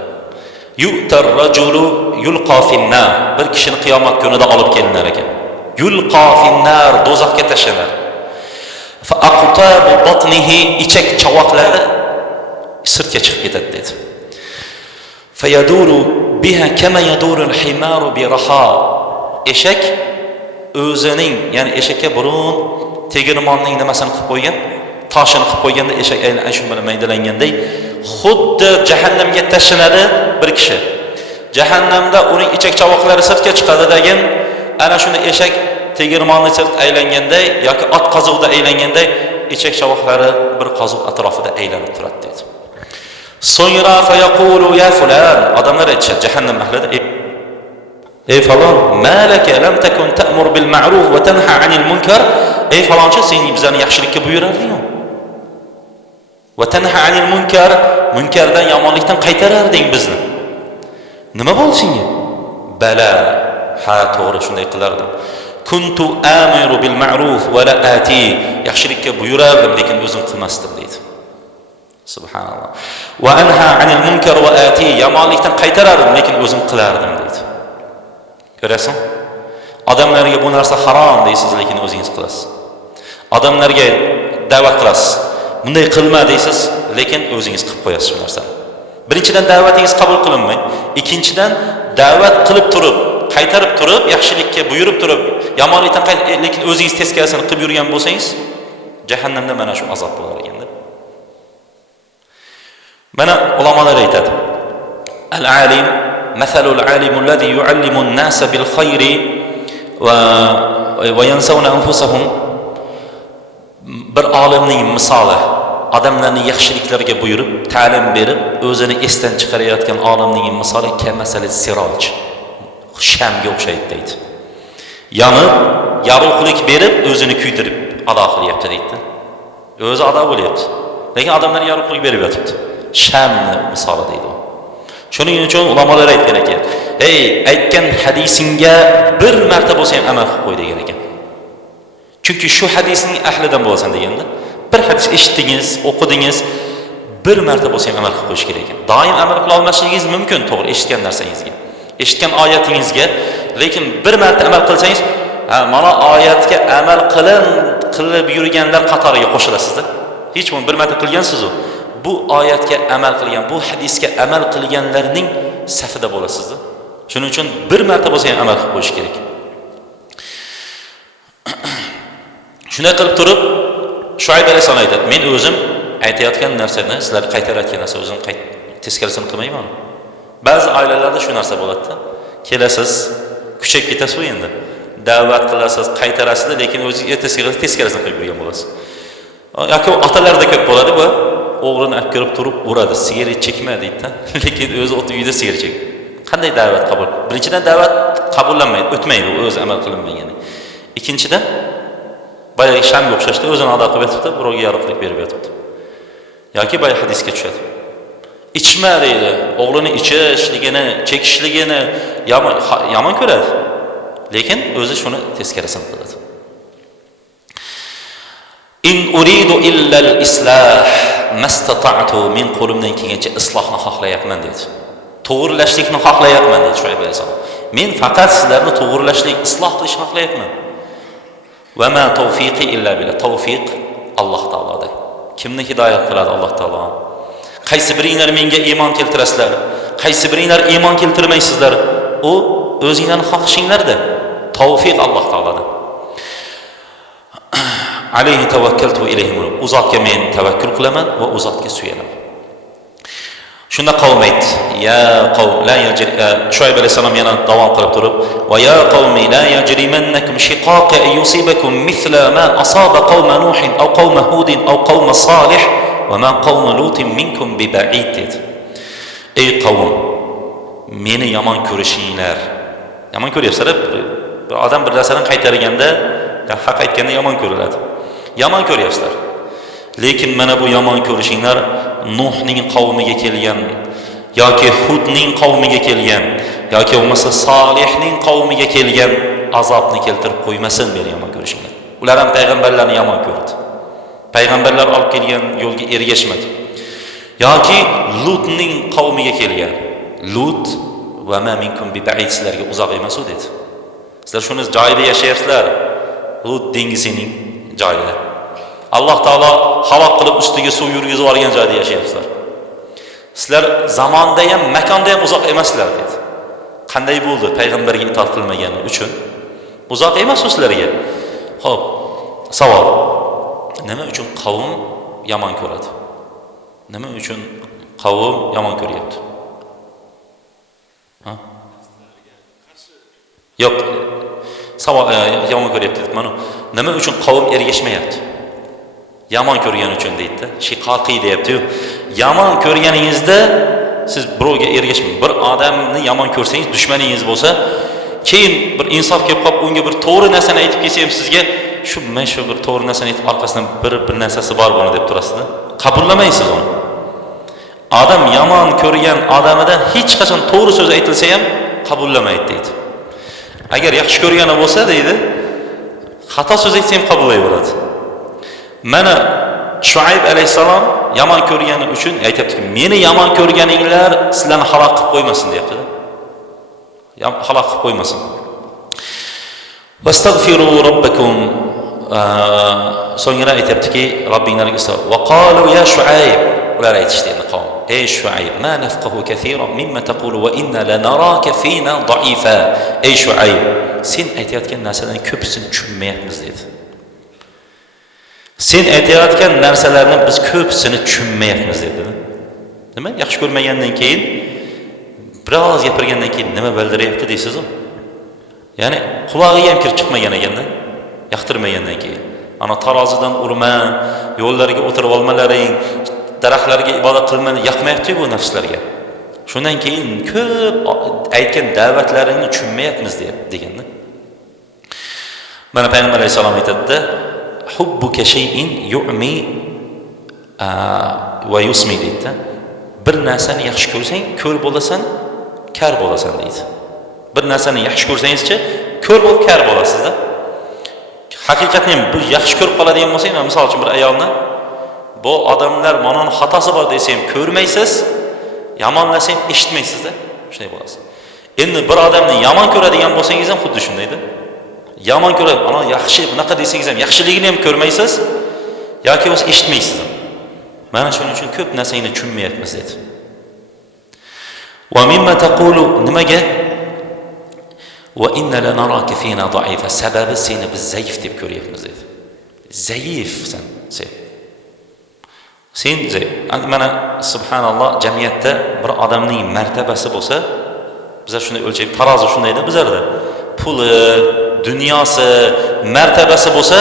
Yu'tar rajulu yulqa fin-nar. Bir kishini qiyomat kunida olib kelinar ekan. Yulqa fin-nar, do'zaxga tashlanar. Fa aqtabu batnihi, ichak chavoqlari sirtga chiqib ketadi dedi. Fayaduru biha kama yaduru al-himaru bi raha. Eshak o'zining, ya'ni eshakka burun tegirmonning nimasini qilib qo'ygan, toshini qilib qo'yganda eshak aynan shu bilan maydalanganday, xuddi jahannamga tashlanadi bir kishi. Jahannamda uning ichak chavoqlari sirtga chiqadi degan, ana shunda eshak tegirmonni sirt aylanganday yoki ot qozuqda aylanganday ichak chavoqlari bir qozuq atrofida aylanib turadi dedi. So'ngra fayaqulu ya fulan, odamlar aytishadi jahannam ahlida, ey falon, malaka lam takun ta'mur bil ma'ruf va tanha 'anil munkar. Ey falonchi, sen bizlarni yaxshilikka buyurarding-ku. Va tanha 'anil munkar, munkardan, yomonlikdan qaytararding bizni. Nima bo'ldi senga? Bala, ha to'g'ri shunday qilardim. Kuntu amiru bil ma'ruf va la ati. Yaxshilikka buyurardim, lekin o'zim qilmasdim deydi. Subhanalloh. Va anha 'anil munkar va ati. Yomonlikdan qaytarardim, lekin o'zim qilardim deydi. Ko'rasan? Odamlarga bu narsa harom deysiz, lekin o'zingiz qilasiz. Odamlarga da'vat qilasiz. Bunday qilma deysiz, lekin o'zingiz qilib qo'yasiz shu narsani. Birinchidan da'vatingiz qabul qilinmaydi. Ikkinchidan da'vat qilib turib, qaytarib turib, yaxshilikka buyurib turib, yomonlikdan lekin o'zingiz teskarisini qilib yurgan bo'lsangiz, jahannamda mana shu azob bo'lar ekanda. Mana ulamolar aytadi. Al-alim mathalul alim alladhi yu'allimu an-nasa bil khayri va yansawna anfusahum. Bir olimning misoli, odamlarni yaxshiliklarga buyurib, ta'lim berib, o'zini esdan chiqarayotgan olimning misoli kamasalis siroj. Shamga o'xshaydi deydi. Yonib, yorug'lik berib, o'zini kuydirib ado qilyapti deydi. O'zi ado bo'lyapti. Lekin odamlar yorug'lik berib yotibdi. Shamni misoli deydi. Shuning uchun ulamolar aytgan ekan, "Ey, aytgan hadisingga bir marta bo'lsa ham amal qilib qo'y" degan ekan. Chunki shu hadisning ahlidan bo'lasan deganda, bir hadis eshitdingiz, o'qidingiz, bir marta bo'lsa ham amal qilib qo'yish kerak ekan. Doim amal qila olmasligingiz mumkin, to'g'ri, eshitgan narsangizga, eshitgan oyatingizga, Lekin bir marta amal qilsangiz, mana oyatga amal qilib yurganlar qatoriga qo'shilasiz-da. Hech bo'lmasa bir marta qilgansiz-ku. Bu oyatga amal qilgan, bu hadisga amal qilganlarning safida bo'lasiz-da. Shuning uchun bir marta bo'lsa ham amal qilib qo'yish kerak. Shunday qilib turib, Shuayb alayhisalom aytadi, men o'zim aytayotgan narsani, sizlar qaytarayotgan narsa o'zim teskarisini qilmayman. Ba'zi oilalarda shu narsa bo'ladi-da. Kelasiz, kuchayib ketasiz endi. Da'vat qilasiz, qaytarasiz, lekin o'zingizga teskarisini qilib yurgan bo'lasiz. Yoki otalarda ko'p bo'ladi bu. O'g'lini olib kirib turib uradi, sigaret chekma deydi-da. Lekin o'zi o'tib uyda sigaret chekadi. Qanday da'vat qabul? Birinchidan da'vat qabullanmaydi, o'tmaydi, o'zi amal qilinmagani. Ikkinchidan boyagi shamga o'xshashda o'zini ado qilib yotibdi, birovga yorug'lik berib yotibdi. Yoki boya hadisga tushadi. Ichma deydi, o'g'lini ichishligini, chekishligini yomon ko'radi. Lekin o'zi shuni teskarisini qiladi. In uridu illa al-islah mastata'tu, men qo'limdan kelgancha islohni xohlayapman dedi. To'g'rilashlikni xohlayapman dedi Shuayb alayhisalom. Men faqat sizlarni to'g'rilashlik, isloh qilishni xohlayapman. Va ma tawfiqi illa billah. Tawfiq Alloh taoloda. Kimni hidoyat qiladi Alloh taolo? Qaysi biringlar menga iymon keltirasizlar? Qaysi biringlar iymon keltirmaysizlar? U o'zingizning xohishinglarda. Tawfiq Alloh taoloda. Alayhi tawakkaltu ilayhi munib. U zotga men tavakkul qilaman va u zotga suyanaman. Shunda qavm aytdi, ya qavm la yajri, Shuayb alayhisalom yana davom qilib turib, va ya qavmi la yajrimannakum shiqaq yusibakum mithla ma asaba qawma nuh aw qawma hud aw qawma salih va ma qawma lut minkum biba'id. Ey qavm, meni yomon ko'rishinglar. Yomon ko'ryapsizlar, bir odam bir narsadan qaytarganda, haq aytganda yomon ko'riladi. Yomon ko'ryapsizlar. Lekin mana bu yomon ko'rishinglar Nuhning qavmiga kelgan, yoki Hudning qavmiga kelgan, yoki bo'lmasa Solihning qavmiga kelgan azobni keltirib qo'ymasin meni yomon ko'rishinglar. Ular ham payg'ambarlarni yomon ko'rdi. Payg'ambarlar olib kelgan yo'lga ergashmadi. Yoki Lutning qavmiga kelgan. Lut va ma minkum biba'id, sizlarga uzoq emas u dedi. Sizlar shuni joyida yashayapsizlar. Lut dengizining joyida. Alloh taolo halok qilib ustiga suv yurgizib olgan joyda yashayapsizlar. Sizlar zamonda ham, makonda ham uzoq emaslar dedi. Qanday bo'ldi payg'ambarga itoat qilmagani uchun? Uzoq emas sizlarga. Xo'p, savol. Nima uchun qavm yomon ko'radi? Nima uchun qavm yomon ko'ryapti? Ha? Yo'q. Savol yomon ko'ryapti deb mana nima uchun qavm ergashmayapti? Yomon ko'rgani uchun deydi-da. Shiqoqiy deyapti-yu. Yomon ko'rganingizda siz birovga ergashmang. Bir odamni yomon ko'rsangiz, dushmaningiz bo'lsa, keyin bir insof kelib qolib, unga bir to'g'ri narsani aytib kelsa ham sizga men shu bir to'g'ri narsani aytib orqasidan bir narsasi bor buni deb turasiz-da. Qabullamaysiz uni. Odam yomon ko'rgan odamidan hech qachon to'g'ri so'z aytilsa ham qabullamaydi deydi. Agar yaxshi ko'rgani bo'lsa deydi, xato so'z aytsa ham qabullayveradi. Mana Shuayb alayhisalom yomon ko'rgani uchun aytibdiki, meni yomon ko'rganinglar sizlarni halok qilib qo'ymasin deyapti-da. Halok qilib qo'ymasin. Vastagfiru robbakum. So'ngra aytibdiki, Robbinglarga istighfor. Va qalu ya Shuayb. Ular aytishdi endi qavm. Ey Shuayb, ma nafqahu kaseeran mimma taqulu va inna lanaraka fina da'ifa. Ey Shuayb, sen aytayotgan narsalarning ko'pisini tushunmayapmiz dedi. Sen aytayotgan narsalarni biz ko'pisini tushunmayapmiz dedi. Nima? Yaxshi ko'rmagandan keyin, biroz gapirgandan keyin nima bildiryapti deysiz-ku? Ya'ni qulog'iga ham kirib chiqmagan ekanda, yoqtirmagandan keyin. Ana tarozidan urma, yo'llarga o'tirib olmalaring, daraxtlarga ibodat qilmani yoqmayapti bu nafslarga. Shundan keyin ko'p aytgan da'vatlaringni tushunmayapmiz deganda. Mana payg'ambar alayhisalom aytadi-da, hubbuka shay'in yu'mi va yusmi deydi. Bir narsani yaxshi ko'rsang, ko'r bo'lasan, kar bo'lasan deydi. Bir narsani yaxshi ko'rsangizchi, ko'r bo'lib kar bo'lasizda. Haqiqatni ham bu yaxshi ko'rib qoladigan bo'lsa, misol uchun bir ayolni bu odamlar monon xatosi bor desa ham ko'rmaysiz, yomonlasa ham eshitmaysizda. Shunday bo'lasiz. Endi bir odamni yomon ko'radigan bo'lsangiz ham xuddi shundayda. Yomon ko'radi, ana yaxshi, bunaqa desangiz ham yaxshiligini ham ko'rmaysiz yoki o'zi eshitmaysiz. Mana shuning uchun ko'p narsani tushunmayapmiz dedi. Va mimma taqulu nimaga? Va inna lanaraka fina da'ifa. Sababi seni biz zaif deb ko'ryapmiz dedi. Zaifsan sen. Sen zaif. Mana subhanalloh, jamiyatda bir odamning martabasi bo'lsa, bizlar shunday o'lchaymiz. Tarozi shundayda bizlarda. Puli, dunyosi, martabasi bo'lsa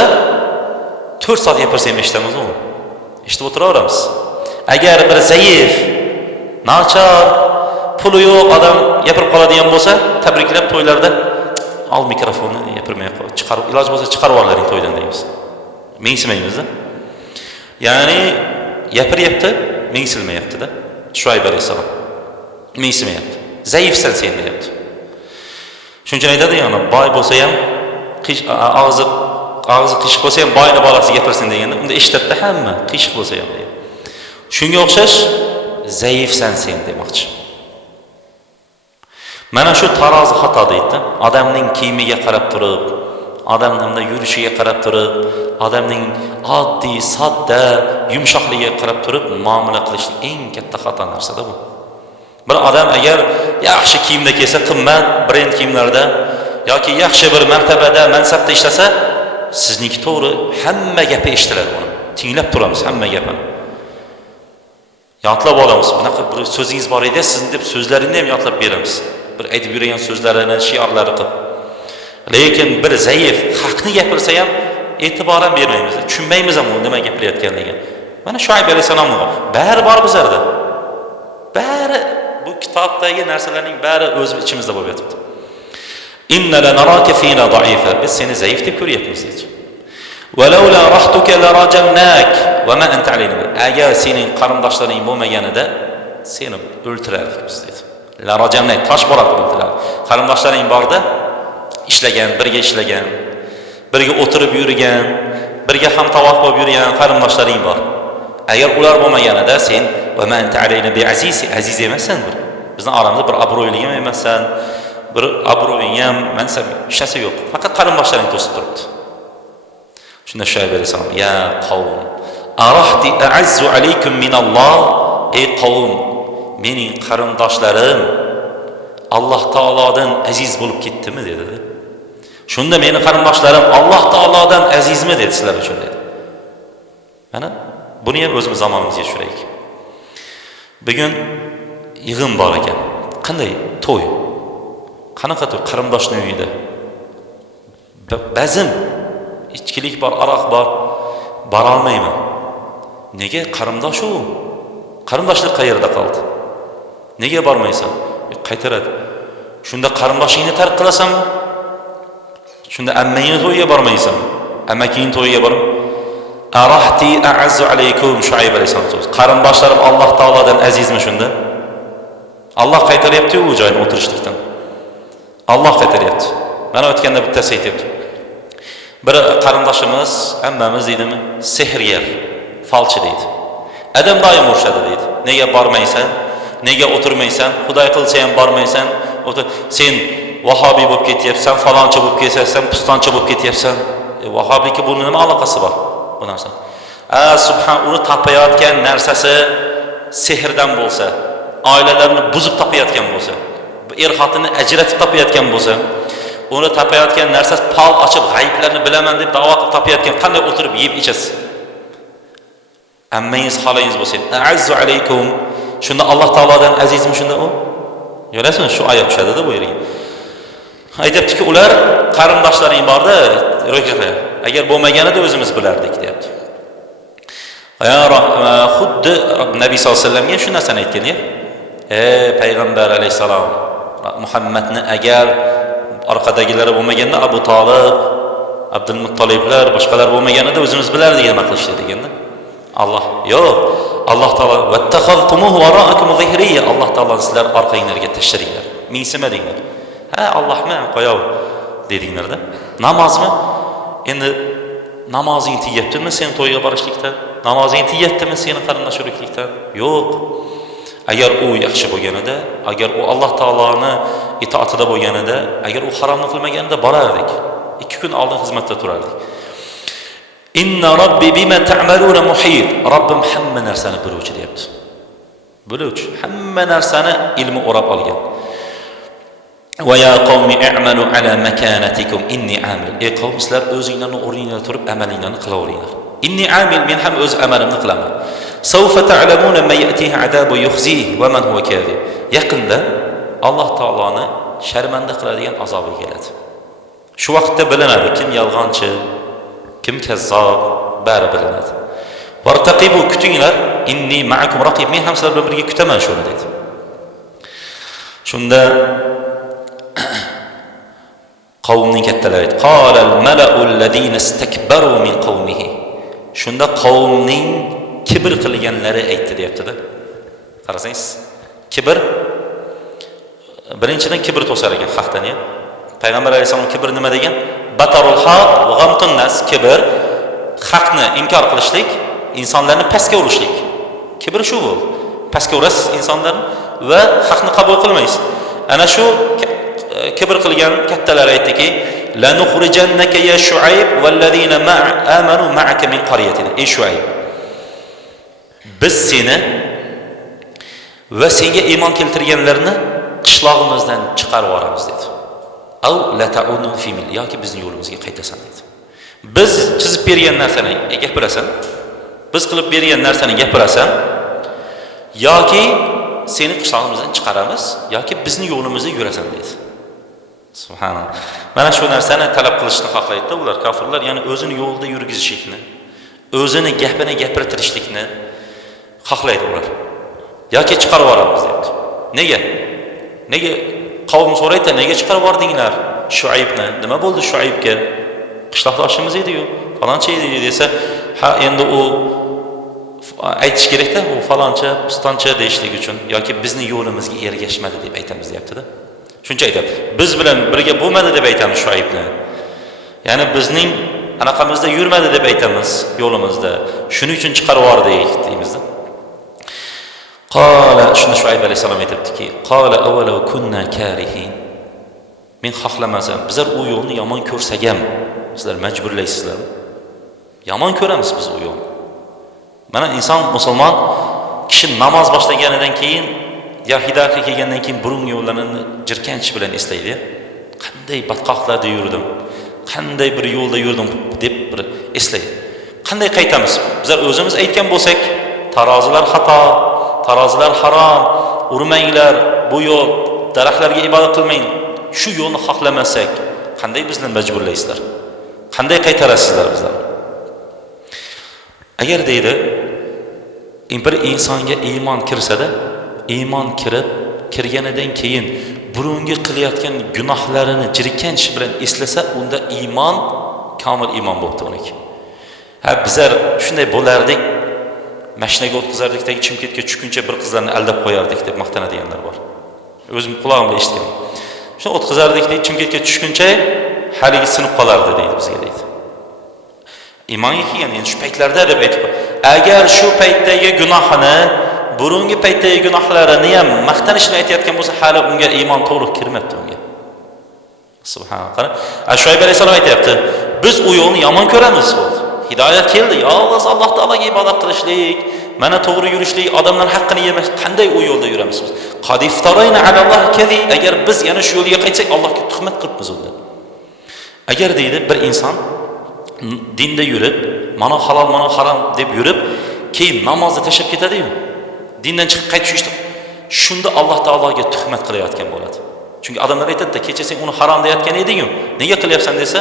4 soat gapirsa ham eshitamiz uni. Eshitib o'tiraveramiz. Agar bir zaif, nachar, puli yo'q odam gapirib qoladigan bo'lsa, tabriklab to'ylarda al mikrofonni gapirmay qo'y. Chiqarib, iloj bo'lsa chiqarib yuborlaring to'ydan deymiz. Mensimaymiz-da. Ya'ni gapiryapti, mensilmayapti-da. Shuayb alayhisalom. Mensimayapti. Zaifsan sen deyapti. Shuning uchun aytadi, yana boy bo'lsa ham, og'zi qiyshiq bo'lsa ham boyning bolasi gapirsin deganda, unda eshitadi hamma, qiyshiq bo'lsa ham deydi. Shunga o'xshash zaifsan sen demoqchi. Mana shu tarozi xato deydi. Odamning kiyimiga qarab turib, odamning yurishiga qarab turib, odamning oddiy, sodda, yumshoqligiga qarab turib muomala qilish eng katta xato narsa-da bu. Bir odam agar yaxshi kiyimda kelsa, qimmat brend kiyimlarda yoki yaxshi bir martabada, mansabda ishlasa, sizniki to'g'ri hamma gapi eshitiladi uni. Tinglab turamiz hamma gapini. Yodlab olamiz. Bunaqa bir so'zingiz bor edi, sizni deb so'zlaringni ham yodlab beramiz. Bir aytib yurgan so'zlarini, shiorlari qilib. Lekin bir zaif haqni gapirsa ham e'tiboran bermaymiz. Tushunmaymiz ham u nima gapirayotganligini. Mana Shuayb alayhisalom bari bor bizlarda. Bari bu kitobdagi narsalarning bari o'z ichimizda bo'lib yotibdi. Inna lanaraka fina da'ifa. Biz seni zaif deb ko'ryapmiz dedi. Walaula rahtuka larajamnak wa ma anta alayna. Agar sening qarindoshlaring bo'lmaganida seni o'ltirardik biz dedi. Larajamnak tosh borib o'ltirardi. Qarindoshlaring borda ishlagan, birga ishlagan, birga o'tirib yurgan, birga ham tavof bo'lib yurgan qarindoshlaring bor. Agar ular bo'lmaganida sen va ma anta alayna bi aziz, aziz emassan bir. Bizning oramizda bir obro'yli ham emassan, bir obro'ying ham, mansab ishasi yo'q. Faqat qarindoshlaring to'sib turibdi. Shunda Shuayb alayhisalom: "Ya qavm, arahti a'azzu alaykum minalloh." Ey qavm, mening qarindoshlarim Alloh taolodan aziz bo'lib ketdimi dedi. Shunda meni qarindoshlarim Alloh taolodan azizmi dedi sizlar uchun dedi. Mana buni ham o'zimiz zamonimizga tushiraylik. Bugun yig'in bor ekan. Qanday to'y? Qanaqa to'y? Qarindoshning uyida. Bazm, ichkilik bor, aroq bor. Bora olmayman. Nega? Qarindosh u. Qarindoshlik qayerda qoldi? Nega bormaysan? Qaytaradi. Shunda qarindoshingni tark qilasanmi? Shunda ammangning to'yiga bormaysanmi? Amaking to'yiga borib, arahti a'azzu alaykum Shuayb alayhisalom. Qarindoshlarim Alloh taolodan azizmi shunda? Alloh qaytaryapti u joyni o'tirishlikdan. Alloh qaytaryapti. Mana o'tganda bittasi aytibdi. Bir qarindoshimiz, ammamiz deydimi, sehrgar, falchi deydi. Adam doim urishadi deydi. Nega bormaysan? Nega o'tirmaysan? Xudoy qilsa ham bormaysan. Sen vahobiy bo'lib ketyapsan, falonchi bo'lib ketyapsan, pistonchi bo'lib ketyapsan. Vahobiyga bu nima aloqasi bor bu narsa? Subhan, uni topayotgan narsasi sehrdan bo'lsa, oilalarni buzib topayotgan bo'lsa, er xotinni ajratib topayotgan bo'lsa, uni topayotgan narsasi pal ochib g'ayblarni bilaman deb da'vo qilib topayotgan, qanday o'tirib yeb ichasiz? Ammangiz xolangiz bo'lsa, a'azzu alaykum. Shunda Alloh taolodan azizmi shunda u? Yo'lasizmi? Shu oyat tushadi-da bu yerga. Aytibdiki, ular qarindoshlaring borda, ro'katlar. Agar bo'lmaganida o'zimiz bilardik, deyapti. Xuddi Nabiy sollallohu alayhi vasallamga shu narsani aytgan-ya. Payg'ambar alayhisalom, Muhammadni agar orqadagilari bo'lmaganda Abu Talib, Abdul Muttoliblar, boshqalar bo'lmaganida o'zimiz bilardik nima qilishdi deganda. Allah yo'q. Alloh taolo vattakhaztumuhu wara'akum zihriya. Alloh taolo sizlar orqanglarga tashladinglar. Mensimadinglar. Ha, Allohmi qo'yav dedinglar-da. Namozmi? Endi namozing tiyaptimi sen to'yga borishlikdan? Namozing tiyaptimi seni qarindosh urug'likdan? Yo'q. agar u yaxshi bo'lganida, agar u Alloh taoloni itoatida bo'lganida, agar u haromni qilmaganida borardik. 2 kun oldin xizmatda turardik. Inna robbi bima ta'maluna muhit. Robbim hamma narsani biluvchi deyapti. Biluvchi, hamma narsani ilmi o'rab olgan. Va ya qawmi i'malu ala makanatikum inni amil. Ey qavmlar, o'zinglarning o'rningizda turib amalinglarni qilaveringlar. Inni amil, men ham o'z amalimni qilaman. Sawfa ta'lamuna ma ya'tihi azabu yukhzihi wa man huwa kadhib. Yaqinda Alloh taoloni sharmanda qiladigan azobi keladi. Shu vaqtda bilinadi kim yolg'onchi, kim kazzob, bari bilinadi. Vartaqibu, kutinglar, inni ma'akum raqib, men ham sizlar bilan birga kutaman shuni dedi. Shunda qavmning kattalari aytdi: "Qalal mala'u allazina istakbaru min qawmihi." Shunda qavmning kibr qilganlari aytdi deyapti-da. Qarasangiz, kibr birinchidan kibr to'sar ekan haqdan ham. Payg'ambar alayhisalom kibr nima degan? Batarul haq va ghamtun nas. Kibr haqni inkor qilishlik, insonlarni pastga urishlik. Kibr shu bo'ldi. Pastga urasiz insonlarni va haqni qabul qilmaysiz. Ana shu kibr qilgan kattalar aytdiki: "La nukhrijannaka ya Shuayb wallazina amanu ma'aka min qaryatina." Ey Shuayb, biz seni va senga iymon keltirganlarni qishlog'imizdan chiqarib yuboramiz dedi. Aw la ta'unu fi mil, yoki bizning yo'limizga qaytasan dedi. Biz chizib bergan narsani gapirasan, biz qilib bergan narsani gapirasan, yoki seni qishlog'imizdan chiqaramiz, yoki bizning yo'limizda yurasan dedi. Subhanalloh. Mana shu narsani talab qilishni xohlaydi ular, kofirlar, ya'ni o'zini yo'lda yurgizishlikni, o'zini gapini gapirtirishlikni xohlaydi ular. Yoki chiqarib yuboramiz deyapti. Nega? Nega qavm so'raydi, nega chiqarib yubordinglar Shuaybni? Nima bo'ldi Shuaybga? Qishloqdoshimiz edi-yu, faloncha edi desa, ha endi u aytish kerak-da, u faloncha, pistoncha deyishlik uchun yoki bizning yo'limizga ergashmadi deb aytamiz deyapti-da. Shuncha aytadi. Biz bilan birga bo'lmadi deb aytamiz Shuaybni. Ya'ni bizning anaqamizda yurmadi deb aytamiz yo'limizda. Shuning uchun chiqarib yubordik deymizda. Qala, shunda Shuayb alayhisalom aytibdiki: "Qala awwalau kunna karihin." Men xohlamasam, bizlar u yo'lni yomon ko'rsak ham, sizlar majburlaysizlar. Yomon ko'ramiz biz u yo'lni. Mana inson musulmon kishi namoz boshlaganidan keyin, yo hidoyatga kelgandan keyin burungi yo'llarini jirkanch bilan eslaydi. Qanday badqoqlarda yurdim, qanday bir yo'lda yurdim deb bir eslaydi. Qanday qaytamiz? Bizlar o'zimiz aytgan bo'lsak, tarozilar xato, tarozilar harom, urmanglar, bu yo'l, daraxtlarga ibodat qilmang. Shu yo'lni xohlamasak, qanday bizni majburlaysizlar? Qanday qaytarasizlar bizlar? Agar deydi, bir insonga iymon kirsa-da, iymon kirganidan keyin burungi qilayotgan gunohlarini jirkanch bilan eslasa, unda iymon komil iymon bo'libdi uniki. Ha, bizlar shunday bo'lardik, mashinaga o'tkazardikdagi Chimkentga tushguncha bir qizlarni aldab qo'yardik deb maqtanadiganlar bor. O'zim quloqimda eshitganim. Shuni o'tkazardik deydi, Chimkentga tushguncha haligi sinib qolardi deydi bizga deydi. Iymonga kelgan endi shu paytlarda deb aytib, agar shu paytdagi gunohini, burungi paytdagi gunohlarini ham maqtanishni aytayotgan bo'lsa, hali unga iymon to'liq kirmabdi unga. Subhanalloh. Shuayb alayhisalom aytayapti, biz u yo'lni yomon ko'ramiz bo'ldi. Hidoyat keldi, yolg'iz Alloh taolaga ibodat qilishlik, mana to'g'ri yurishlik, odamlar haqqini yemash, qanday u yo'lda yuramiz biz? Qadiftarayna alalloh kazi, agar biz yana shu yo'lga qaytsak, Allohga tuhmat qilibmiz unda. Agar deydi bir inson dinda yurib, mana halol, mana harom deb yurib, keyin namozni tashlab ketadi-yu, dindan chiqib qaytish ishda, shunda Alloh taologa tuhmat qilayotgan bo'ladi. Chunki odamlar aytadi-da, kecha sen uni harom deyotgan eding-ku, nega qilyapsan desa,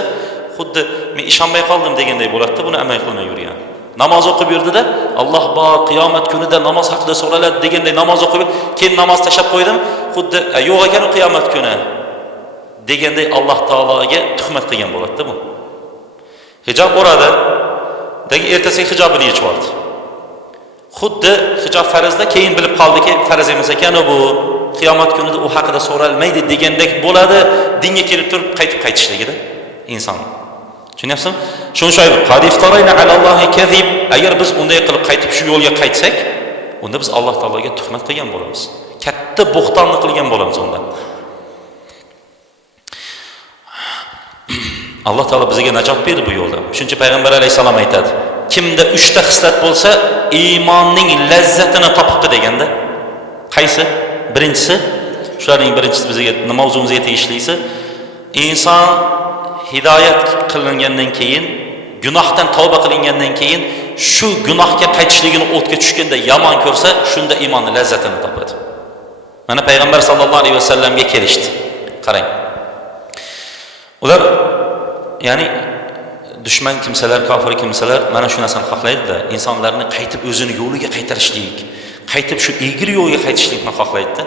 xuddi men ishonmay qoldim deganday bo'ladi-da, buni amal qilmay yurgan. Namoz o'qib yurdi-da, Alloh bor, qiyomat kunida namoz haqida so'raladi deganday namoz o'qib, keyin namoz tashlab qo'ydim, xuddi yo'q ekan qiyomat kuni deganday Alloh taologa tuhmat qilgan bo'ladi-da bu. Hijob o'radi, dagi ertasiga hijobini yechib oldi. Xuddi hijob farzda, keyin bilib qoldiki, farz emas ekan bu, qiyomat kunida u haqida so'ralmaydi degandek bo'ladi, dinga kelib turib qaytishligida inson. Tushunyapsizmi? Shuni aytib, qadiftarayna alallohi kazib, agar biz unday qilib qaytib shu yo'lga qaytsak, unda biz Alloh taologa tuhmat qilgan bo'lamiz. Katta bo'xtonni qilgan bo'lamiz unda. Alloh taolo bizga najot berdi bu yo'lda. Shuncha payg'ambar alayhisalom aytadi, kimda 3 ta xislat bo'lsa, iymonning lazzatini topibdi deganda. Qaysi? Birinchisi, shularning birinchisi bizga mavzumizga tegishlisi, inson hidoyat qilingandan keyin, gunohdan tavba qilingandan keyin shu gunohga qaytishligini o'tga tushganda yomon ko'rsa, shunda iymonning lazzatini topadi. Mana payg'ambar sallallohu alayhi vasallamga kelishdi. Qarang. Ular ya'ni dushman kimsalar, kofir kimsalar mana shu narsani xohlaydi-da, insonlarni qaytib o'zini yo'liga qaytarishlik, qaytib shu egri yo'lga qaytishlikni xohlaydi-da.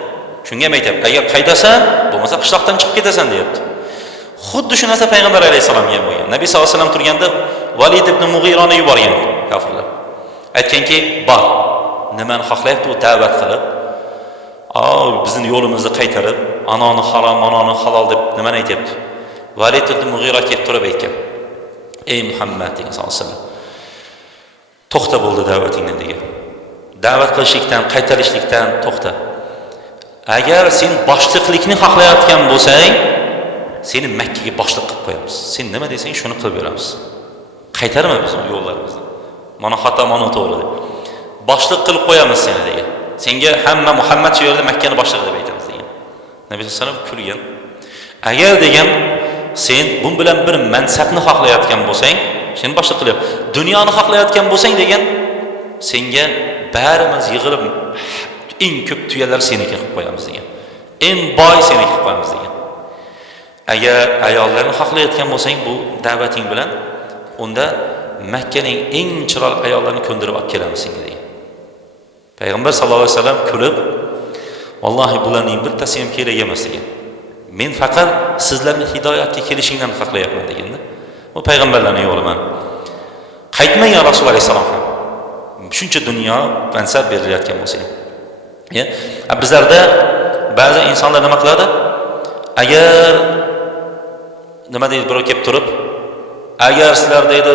Shunga ham aytayapti, agar qaytasan, bo'lmasa qishloqdan chiqib ketasan deyapti. Xuddi shu narsa payg'ambar alayhisalomga ham bo'lgan. Nabiy sollallohu alayhi vasallam turganda Valid ibn Mughirani yuborgan kofirlar. Aytganki, "Bor, nimani xohlayapti u da'vat qilib, bizning yo'limizni qaytarib, anoni harom, anoni halol deb nimani aytayapti?" Valid ibn Mughira kelib turib aytgan, "Ey Muhammad sallallohu alayhi vasallam, to'xta bo'ldi da'vatingdan" degan. Da'vat qilishlikdan, qaytarishlikdan to'xta. Agar sen boshliqlikni xohlayotgan bo'lsang, seni Makka ga boshliq qilib qo'yamiz. Sen nima desang, shuni qilib beramiz. Qaytarma biz yo'llarimizni. Mana xato, mana to'g'ri deb. Boshliq qilib qo'yamiz seni degan. Senga hamma Muhammad shu yerda Makkani boshliq deb aytamiz degan. Nabiy sollallohu alayhi vasallam kulgan. Agar degan sen bu bilan bir mansabni xohlayotgan bo'lsang, seni boshliq qilib, dunyoni xohlayotgan bo'lsang degan, senga barimiz yig'ilib eng ko'p tuyalar seniki qilib qo'yamiz degan. Eng boy seniki qilib qo'yamiz degan. Agar ayollarni xohlayotgan bo'lsang bu da'vating bilan, unda Makkaning eng chiroyli ayollarini ko'ndirib olib kelamiz senga degan. Payg'ambar sallallohu alayhi vasallam kulib, "Vallohi bularning bittasi ham kerak emas" degan. "Men faqat sizlarning hidoyatga kelishingdan xohlayapman" deganda. Bu payg'ambarlarning yo'li mana. Qaytmang ya Rasululloh alayhisalom ham. Shuncha dunyo mansab berilayotgan bo'lsa ham. Ya, bizlarda ba'zi insonlar nima qiladi? Agar nima deydi, birov kelib turib, agar sizlar deydi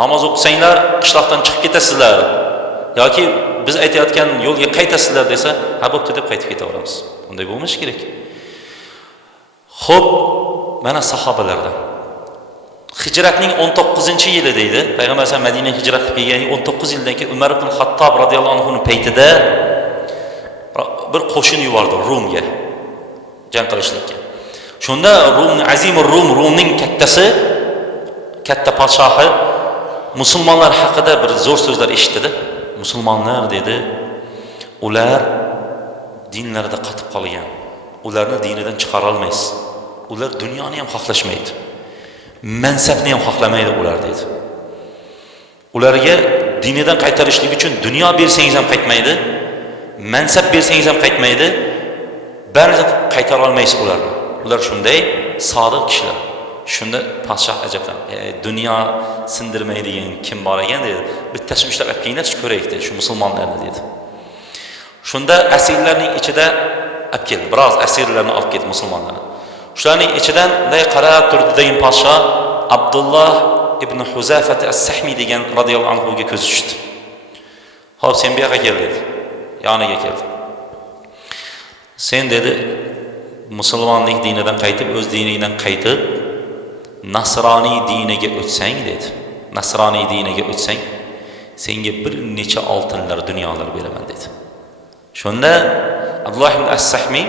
namoz o'qisanglar, qishloqdan chiqib ketasizlar yoki biz aytayotgan yo'lga qaytasizlar desa, ha bo'pti deb qaytib ketaveramiz. Bunday bo'lmashi kerak. Xo'p, mana sahobalardan hijratning 19-yili deydi. Payg'ambar sollallohu alayhi vasallam Madinaga hijrat qilgan 19 yildan keyin Umar ibn Xattob radhiyallohu anhu ning paytida bir qo'shin yubordi Rumga jang qilishlikka. Shunda Rumning kattasi, katta podshohi musulmonlar haqida bir zo'r so'zlar eshitdi. Musulmonlar dedi, ular dinlarida qotib qolgan. Ularni dinidan chiqara olmaysiz. Ular dunyoni ham xohlashmaydi. Mansabni ham xohlamaydi ular dedi. Ularga dinidan qaytarishlik uchun dunyo bersangiz ham qaytmaydi, mansab bersangiz ham qaytmaydi. Barcha qaytara olmaysiz ularni. Ular shunday sodiq kishilar. Shunda podshoh ajablanib, dunyo sindirmaydigan kim bor ekan dedi. Bittasi ushlab olib kelinglar, ko'raylik dedi shu musulmonlarni dedi. Shunda asirlarning ichida olib keldi. Biroz asirlarni olib keldi musulmonlarni. Shularning ichidan bunday qarab turdi degan podshoh Abdulloh ibn Huzafat as-Sahmi degan radhiyallohu anhu ga ko'zi tushdi. "Xo'p, sen bu yoqqa kel" dedi. Yoniga keldi. "Sen dedi musulmonlik dinidan qaytib, o'z diningdan qaytib, nasroniy diniga o'tsang" dedi. "Nasroniy diniga o'tsang, senga bir necha oltinlar, dunyolar beraman" dedi. Shunda Abdulloh ibn as-Sahmi,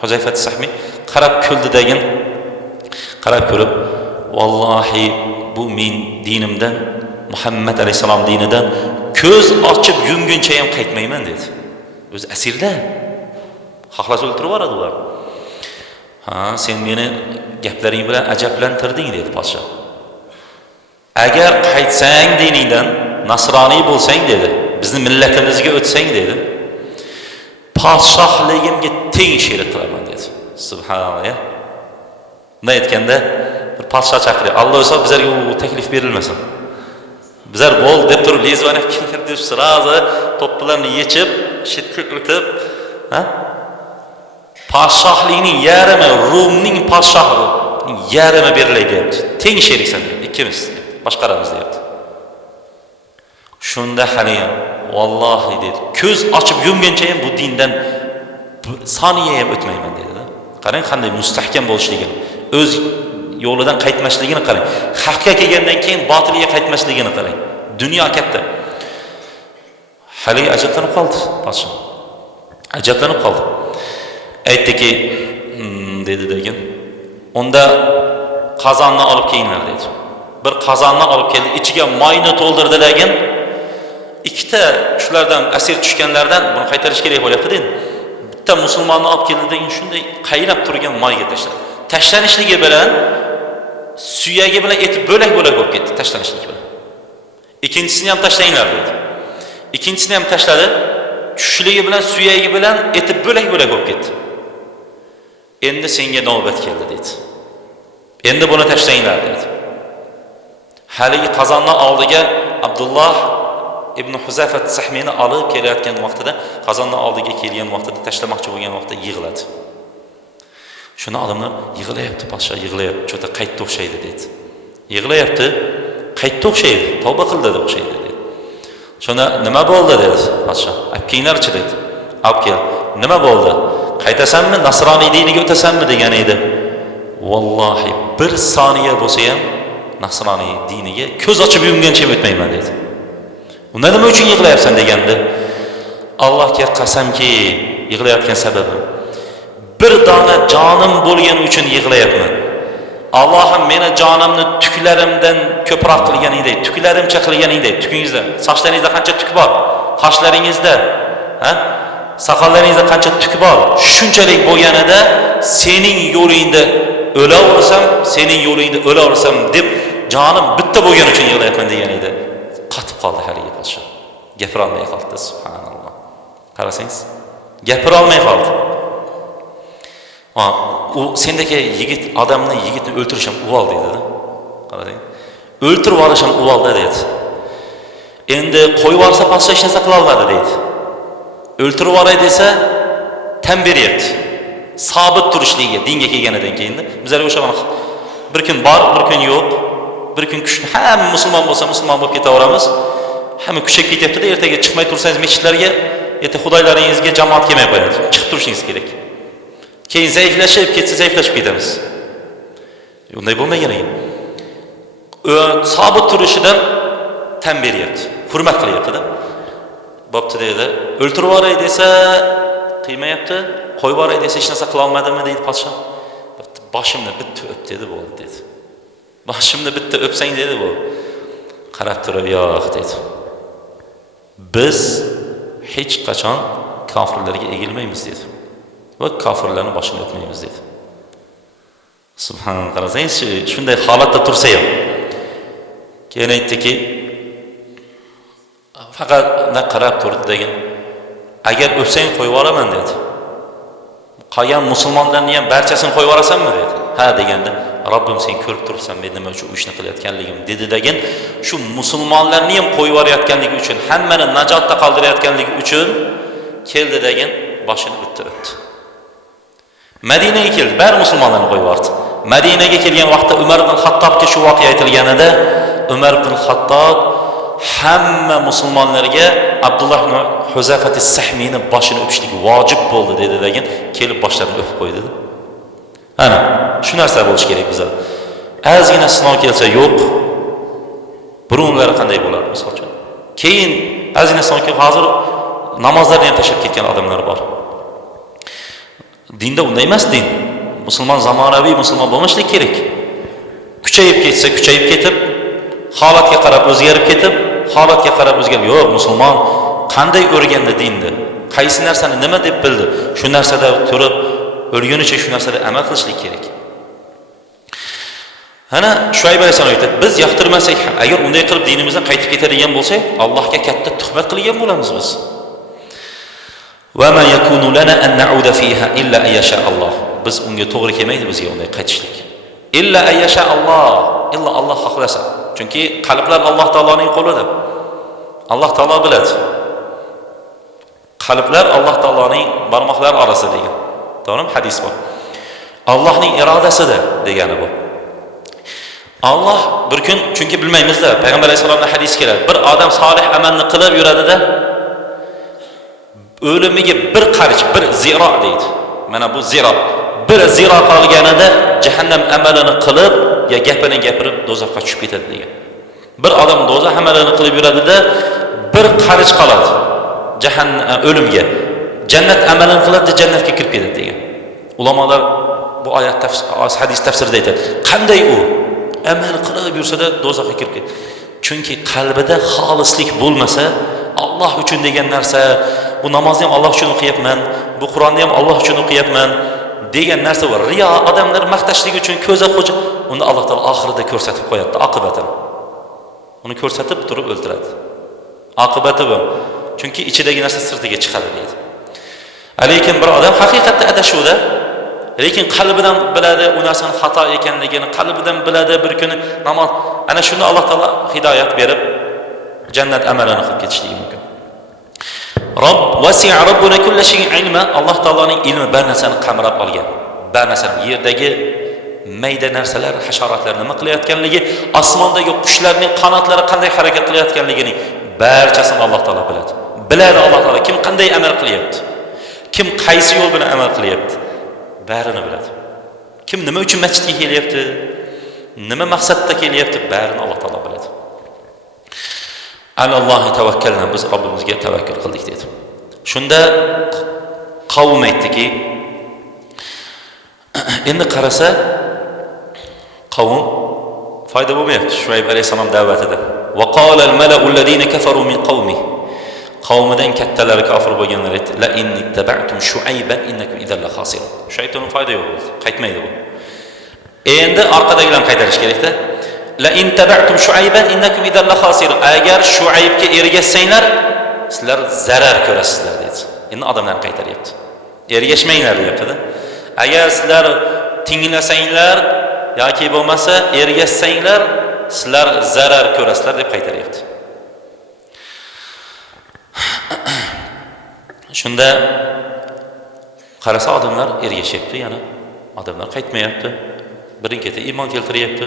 Huzayfat as-Sahmi qarab kuldi degan, qarab ko'rib, "Vallohi bu men dinimdan, Muhammad alayhisalom dinidan ko'z ochib yumguncha ham qaytmayman" dedi. O'z asirlar xohlasa o'ltirib yuboradi ular. "Ha, sen meni gaplaring bilan ajablantirding" dedi podshoh. "Agar qaytsang diningdan, nasroniy bo'lsang" dedi, "bizning millatimizga o'tsang" dedi, "podshohligimga teng sherik qilaman" dedi. Subhanalloh. Bunday aytganda bir podshoh chaqirdi. Alloh o'zi bizlarga u taklif berilmasin. Bizlar bo'l deb turib lezvanib kelib sirazi to'plarni yechib, shitga o'tib, ha? Podshohlikning yarimi, Rumning podshohining yarimi berilay deyapti. Teng sheriksan deyapti. Ikkimiz boshqaramiz deyapti. Shunda hali Vallahi dedi. Ko'z ochib yumguncha ham bu dindan soniya ham o'tmayman dedi. Qarang qanday mustahkam bo'lishligini, o'z yo'lidan qaytmasligini qarang. Haqqa kelgandan keyin botilga qaytmasligini qarang. Dunyo katta. Hali ajablanib qoldi podsho. Ajablanib qoldi. Aytdiki, dedi degan. Unda qozonni olib kelinglar dedi. Bir qozonni olib keldi, ichiga moyni to'ldirdi degan. Ikkita shulardan asir tushganlardan buni qaytarish kerak bo'lyapti dedi. Bitta musulmonni olib keldi degan shunday qaynab turgan moyga tashladi. Tashlanishligi bilan suyagi bilan eti bo'lak-bo'lak bo'lib ketdi tashlanishligi bilan. Ikkinchisini ham tashlanglar dedi. Ikkinchisini ham tashladi. Tushishligi bilan suyagi bilan eti bo'lak-bo'lak bo'lib ketdi. Endi senga navbat keldi dedi. Endi buni tashlanglar dedi. Haligi qozonni oldiga Abdulloh ibn Huzafat Sahmini olib kelayotgan vaqtida, qozonni oldiga kelgan vaqtida tashlamoqchi bo'lgan vaqtda yig'ladi. Shuni odamlar yig'layapti, podsho yig'layapti, cho'ta qaytdi o'xshaydi dedi. Yig'layapti, qaytdi o'xshaydi, tavba qildi deb o'xshaydi dedi. Shunda nima bo'ldi dedi podsho. Olib kelinglarchi dedi. Olib kel. Nima bo'ldi? Qaytasanmi, nasroniy diniga o'tasanmi degan edi. Vallohi bir soniya bo'lsa ham nasroniy diniga ko'z ochib yumgancha o'tmayman dedi. Unda nima uchun yig'layapsan deganda, Allohga qasamki, yig'layotgan sababim bir dona jonim bo'lgani uchun yig'layapman. Allohim meni jonimni tuklarimdan ko'proq qilganingdek, tuklarimcha qilganingdek, tukingizda, sochlaringizda qancha tuk bor, qoshlaringizda, soqollaringizda qancha tuk bor, shunchalik bo'lganida sening yo'lingda o'laversam, sening yo'lingda o'laversam deb jonim bitta bo'lgani uchun yig'layapman degan edi. Qotib qoldi haligi podsho. Gapira olmay qoldi, subhanalloh. Qarasangiz, gapira olmay qoldi. U sendagi yigit yigitni o'ltirish ham uvol dedi. Qarang. O'ltirib olish ham uvolda dedi. Endi qo'yib yuborsa podsho hech narsa qila olmadi dedi. O'ltirib yuboray desa tan beryapti. Sobit turishligiga, dinga kelganidan keyin bizlar o'sha bir kun bor, bir kun yo'q, bir kun kuchli, hamma musulmon bo'lsa musulmon bo'lib ketaveramiz. Hamma kuchayib ketyapti-da, ertaga chiqmay tursangiz masjidlarga, erta xudoylaringizga jamoat kelmay qo'yadi. Chiqib turishingiz kerak. Keyin zaiflashib ketamiz. Unday bo'lmagan ekan. Sobit turishidan tan beryapti, hurmat qilyapti-da. Bo'pti dedi. O'ltirib yuboray desa qiymayapti, qo'yib yuboray desa hech narsa qila olmadimmi deydi podsho. Boshimni bitta o'p dedi bo'ldi dedi. Boshimni bitta o'psang dedi bu. Qarab turib, yo'q dedi. Biz hech qachon kofirlarga egilmaymiz dedi. Va kofirlarning boshini o'pmaymiz dedi. Subhanalloh, qarasangiz, shunday holatda tursa ham. Keyin aytdiki, faqat qarab turdi degan. Agar o'psang qo'yib yuboraman dedi. Qolgan musulmonlarning ham barchasini qo'yib yuborasanmi dedi. Ha deganda, Robbim sen ko'rib turibsan men nima uchun u ishni qilayotganligim dedi degan. Shu musulmonlarni ham qo'yib yuborayotganligi uchun, hammani najotda qoldirayotganligi uchun keldi degan, boshini bitta o'pdi. Madinaga keldi, bari musulmonlarni qo'yib yubordi. Madinaga kelgan vaqtda Umar ibn Xattobga shu voqea aytilganida, Umar ibn Xattob hamma musulmonlarga Abdulloh ibn Huzafat as-Sahmini boshini o'pishlik vojib bo'ldi dedi degan, kelib boshlarini o'pib qo'ydi. Ana, shu narsa bo'lish kerak bizda. Ozgina sinov kelsa yo'q. Burunlar qanday bo'lar misol uchun? Keyin ozgina sinov kelib hozir namozlarni ham tashlab ketgan odamlar bor. Dinda unday emas din. Musulmon zamonaviy musulmon bo'lmaslik kerak. Kuchayib ketsa, kuchayib ketib, holatga qarab o'zgarib ketib, holatga qarab o'zgarib, yo'q, musulmon qanday o'rgandi dinni? Qaysi narsani nima deb bildi? Shu narsada turib, o'rganicha shu narsada amal qilishlik kerak. Ana Shuayb alayhisalom aytadi, biz yoqtirmasak, agar unday qilib dinimizdan qaytib ketadigan bo'lsak, Allohga katta tuhmat qilgan bo'lamiz biz. Va ma yakunu lana an na'uda fiha illa ayasha Allah. Biz unga to'g'ri kelmaydi bizga unday qaytishlik. Illa ayasha Allah, illa Alloh xohlasa. Chunki qalblar Alloh taoloning qo'lida. Alloh taolo biladi. Qalblar Alloh taoloning barmoqlari orasida degan. To'g'rimi? Hadis bor. Allohning irodasida degani bu. Allah bir kun, chunki bilmaymizda, Payg'ambar alayhisolamning hadisi keladi. Bir odam solih amalni qilib yuradida, o'limiga bir qarich, bir ziro deydi. Mana bu ziro. Bir ziro qolganida jahannam amalini qilib, ya gapini gapirib do'zaxga tushib ketadi degan. Bir odam do'zax amalini qilib yuradida bir qarich qoladi jahannam o'limga. Jannat amalini qiladi, jannatga kirib ketadi degan. Ulamolar bu oyat hadis tafsirida aytadi. Qanday u amal qilib yursa-da do'zaxga kirib ketadi. Chunki qalbida xolislik bo'lmasa, Alloh uchun degan narsa, bu namozni ham Alloh uchun o'qiyapman, bu Qur'onni ham Alloh uchun o'qiyapman degan narsa bor. Riyo, odamlar maqtashlik uchun ko'za xo'ja, uni Alloh taolo oxirida ko'rsatib qo'yadi, oqibatini. Uni ko'rsatib turib o'ldiradi. Oqibati bu. Chunki ichidagi narsa sirtiga chiqadi deydi. Lekin bir odam haqiqatda adashuvda, lekin qalbidan biladi u narsaning xato ekanligini, qalbidan biladi bir kuni namoz. Ana shunda Alloh taolo hidoyat berib jannat amalini qilib ketishligi mumkin. Robb wasi'a robbuna kulli shay'in ilma. Alloh taoloning ilmi bar narsani qamrab olgan. Bar narsani yerdagi mayda narsalar, hasharotlar nima qilayotganligi, osmondagi qushlarning qanotlari qanday harakat qilayotganligining barchasini Alloh taolo biladi. Biladi Alloh taolo kim qanday amal qilyapti, kim qaysi yo'l bilan amal qilyapti, barini biladi. Kim nima uchun masjidga kelyapti, nima maqsadda kelyapti, barini Alloh taolo biladi. Allohga tavakkalna, biz Robbimizga tavakkul qildik dedi. Shunda qavm aytdiki, endi qarasa qavm foyda bo'lmayapti Shuayb alayhisalom da'vatida. Va qala al-mala'u alladhina kafaru min qawmi. Qavmidan kattalari kofir bo'lganlar aytdi, la in ittaba'tum Shuayban innakum idan la khasirun. Shaytonning foyda yo'q bo'ldi, qaytmaydi bu. Endi orqadagilarni qaytarish kerak-da. La in taba'tum Shuayban innakum idan la khasirun. Agar Shuaybga ergashsanglar, sizlar zarar ko'rasizlar dedi. Endi odamlarni qaytaryapti. Ergashmanglar deyapti-da. Agar sizlar tinglasanglar yoki bo'lmasa ergashsanglar, sizlar zarar ko'rasizlar deb qaytaryapti. Shunda qarasa odamlar ergashyapti, yana odamlar qaytmayapti. Birin-keti iymon keltiryapti.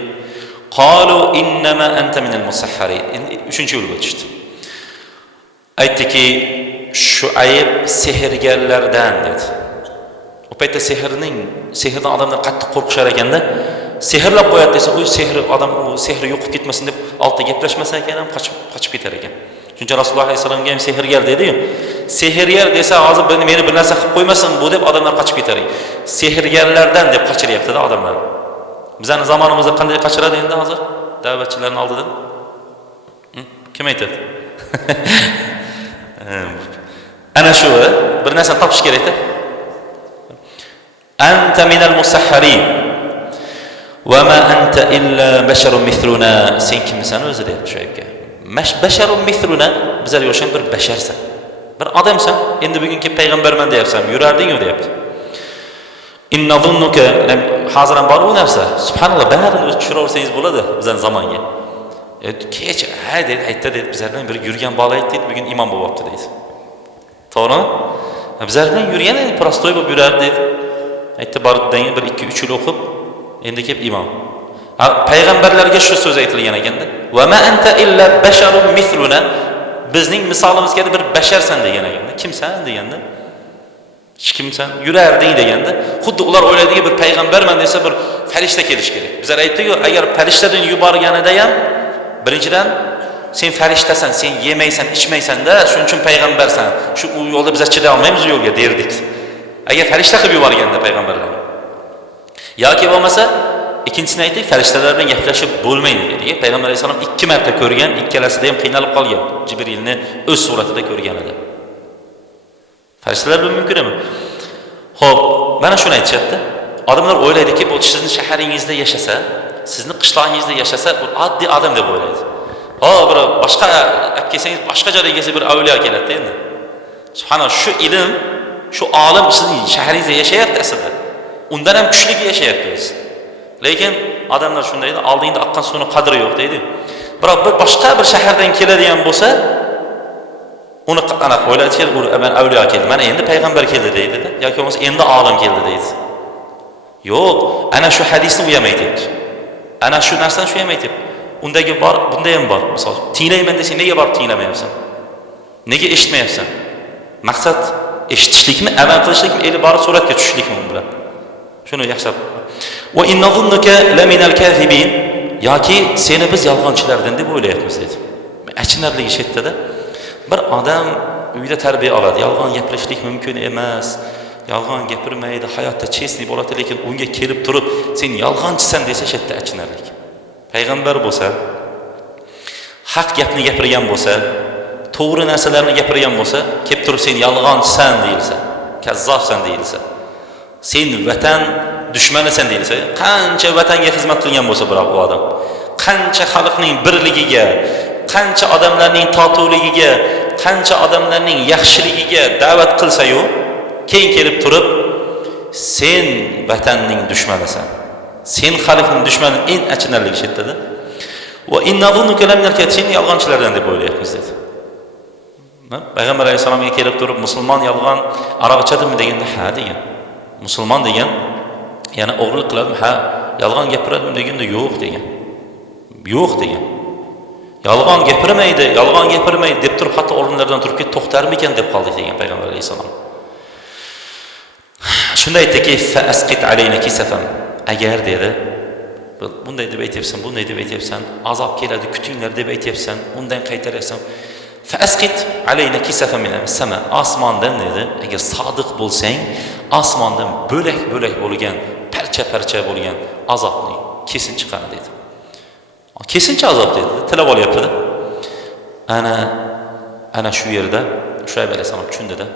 Qalu innama anta minal musahharin. Endi 3-yo'lga o'tishdi. Aytdiki, Shuayb sehrgarlardan dedi. O paytda sehrdan odamlar qattiq qo'rqishar ekanda, sehrlab qo'yadi desa, u sehr odam u sehri yo'qib ketmasin deb oltda gaplashmasa ekan ham qochib ketar ekan. Shuncha Rasululloh alayhisolamga ham sehrgar dedi-yu. Sehrgar desa, hozir meni bir narsa qilib qo'ymasin bu deb odamlar qochib ketar ekan. Sehrgarlardan deb qochiryapti-da odamlar. Bizning zamonimizda qanday qochiradi endi hozir? Da'vatchilarning oldidan. Kim aytadi? Ana shu bir narsani topish kerak-da. Anta minal musahharin va ma anta illa basharun mithluna. Sen kimsan o'zi deyapti Shuaybga. Basharun mithluna, bizlarga o'xshagan bir basharsan. Bir odamsan. Endi bugun kelib payg'ambarman deyapsan, yurarding-ku deyapti. Inna zunnuka, hozir ham bor bu narsa. Subhanalloh, barini o'z tushiraversangiz bo'ladi bizning zamonga. Kech aytdi dedi, bizlardan bir yurgan bola aytdi, bugun imom bo'lyapti deydi. To'g'rimi? Bizlar bilan yurgan edi, prostoy bo'lib yurardi dedi. Aytdi, bordan bir 2-3 yil o'qib, endi kelib imom. Payg'ambarlarga shu so'z aytilgan ekanda. Va ma anta illa basharun mithluna. Bizning misolimizga bir basharsan degan ekanda. Kimsan deganda? Hech kimsan, yurarding deganda, xuddi ular o'ylaydiki bir payg'ambarman desa bir farishta kelish kerak. Bizlar aytdik-ku, agar farishtadan yuborganida ham birinchidan sen farishtasan, sen yemaysan, ichmaysan-da, shuning uchun payg'ambarsan. Shu yo'lda biz chida olmaymiz u yo'lga derdik. Agar farishta qilib yuborganda payg'ambarlar. Yoki bo'lmasa, ikkinchisini aytdik, farishtalar bilan gaplashib bo'lmaydi dedi. Payg'ambar alayhisalom 2 marta ko'rgan, ikkalasida ham qiynalib qolgan. Jibrilni o'z suratida ko'rgan edi. Farishtalar bilan mumkin emas. Xo'p, mana shuni aytishadi. Odamlar o'ylaydiki, bu sizning shaharingizda yashasa, sizning qishlog'ingizda yashasa, bu oddiy odam deb o'ylaydi. Bir boshqa olib kelsangiz, boshqa joyga kelsa bir avliyo keladi endi. Subhanalloh, shu ilm, shu olim sizning shaharingizda yashayapti aslida. Undan ham kuchli yashayapti o'zi. Lekin odamlar shunday edi, oldingda oqqan suvning qadri yo'q deydi. Biroq bir boshqa bir shahardan keladigan bo'lsa, uni aniq o'ylaydi, "Men avliyo keldi, mana endi payg'ambar keldi" deydi-da, yoki bo'lmasa endi olim keldi deydi. Yo'q, ana shu hadisni u ham aytibdi. Ana shu narsani shu ham aytibdi. Undagi bor, bunda ham bor. Misol, tinglayman desang, nega borib tinglamayapsan? Nega eshitmayapsan? Maqsad eshitishlikmi, amal qilishlikmi, eli borib suratga tushishlikmi u bilan. Shuni yaxshilab. Va innazunnuka laminal kazibin, yoki seni biz yolg'onchilardan deb o'ylayapmiz dedi. Achinarli ish etdi-da. Bir odam uyda tarbiya oladi, yolg'on gapirishlik mumkin emas. Yolg'on gapirmaydi, hayotda chestlik bo'ladi, lekin unga kelib turib, sen yolg'onchisan desa shetda achinarlik. Payg'ambar bo'lsa, haq gapni gapirgan bo'lsa, to'g'ri narsalarni gapirgan bo'lsa, kelib turib sen yolg'onchisan deyilsa, kazzobsan deyilsa, sen vatan dushmanisan deyilsa, qancha vatanga xizmat qilgan bo'lsa biroq u odam, qancha xalqning birligiga, qancha odamlarning totuvligiga, qancha odamlarning yaxshiligiga da'vat qilsa-yu, keyin kelib turib, sen vatanning dushmanisan, sen xalqning dushmani, eng achinarli ish etdi-da. Va innazunnuka laminal kazibin, yolg'onchilardan deb o'ylayapmiz dedi. Payg'ambar alayhisolamga kelib turib, musulmon yolg'on arabchadimi deganda, ha degan. Musulmon degan, yana o'g'rilik qiladimi? Ha, yolg'on gapiradimi deganda, yo'q degan. Yo'q degan. Yolg'on gapirmaydi deb turib, hatto o'rinlardan turib ketib, to'xtarmikan deb qoldik degan Payg'ambar alayhisolam. Shunday aytdiki, fa asqit alayna kisafan. Agar dedi, bunday deb aytyapsan, bunday deb aytyapsan, azob keladi, kutinglar deb aytyapsan, undan qaytaryapsan. Fa asqit alayna kisafan min as-sama. Osmondan dedi, agar sodiq bo'lsang, osmondan bo'lak-bo'lak bo'lgan, parcha-parcha bo'lgan azobni kesin chiqadi dedi. Kesincha azob dedi, tilab olyapti-da. Ana shu yerda Shuayb alayhisalom tushundida.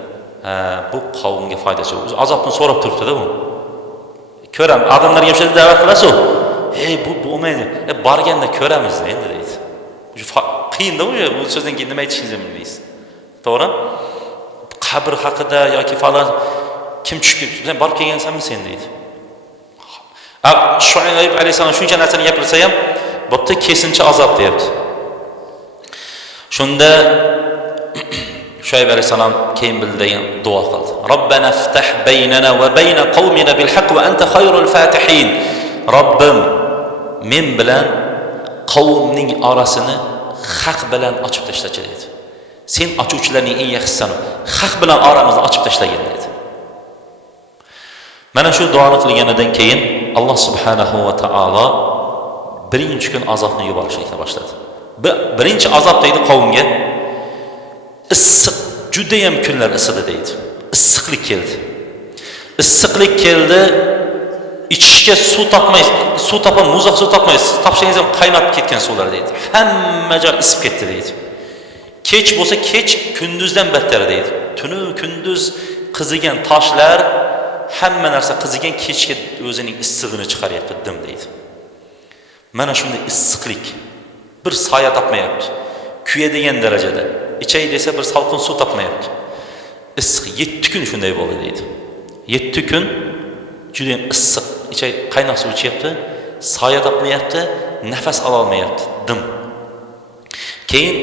Bu qavmga foydasi yo'q. Azobni so'rab turibdi-da bu. Ko'ram, odamlarga o'sha da'vat qilasiz. Bu bo'lmaydi. Borganda ko'ramiz endi deydi. Qiyin-da bu so'zdan keyin nima aytishingizni bilmaysiz. To'g'ri? Qabr haqida yoki falan kim tushib sen borib kelgansanmi sen deydi. Shuayb alayhisalom shuncha narsani gapirsa ham, bo'pti kesincha azob deyapti. Shunda Shuayb alayhisalom keyin bildigan duo qildi. Robbana iftah baynana va bayna qawmina bil haqq va anta khayrul fatihin. Robbim, men bilan qavmning orasini haq bilan ochib tashlachi dedi. Sen ochuvchilarning eng yaxshisisan. Haq bilan oramizni ochib tashlagin dedi. Mana shu duoni qilganidan keyin Alloh subhanahu va taolo birinchi kun azobni yuborishni boshladi. Birinchi azob deydi qavmga. Issiq, juda ham kunlar isidi deydi. Issiqlik keldi. Issiqlik keldi. İchishga suv topmaysiz, suv topam, muzoq suv topmaysiz. Topsangiz ham qaynab ketgan suvlar deydi. Hamma joy isib ketdi deydi. Kech bo'lsa kech, kunduzdan battar deydi. Tuni kunduz qizigan toshlar, hamma narsa qizigan, kechga o'zining issig'ini chiqaryapti dim deydi. Mana shunday issiqlik. Bir soya topmayapti. Kuyadigan darajada. İchay desa bir salqin suv topmayapti. Issiq 7 kun shunday bo'ldi deydi. 7 kun juda issiq, ichay qaynoq suv ichyapti, soya topmayapti, nafas ola olmayapti, dim. Keyin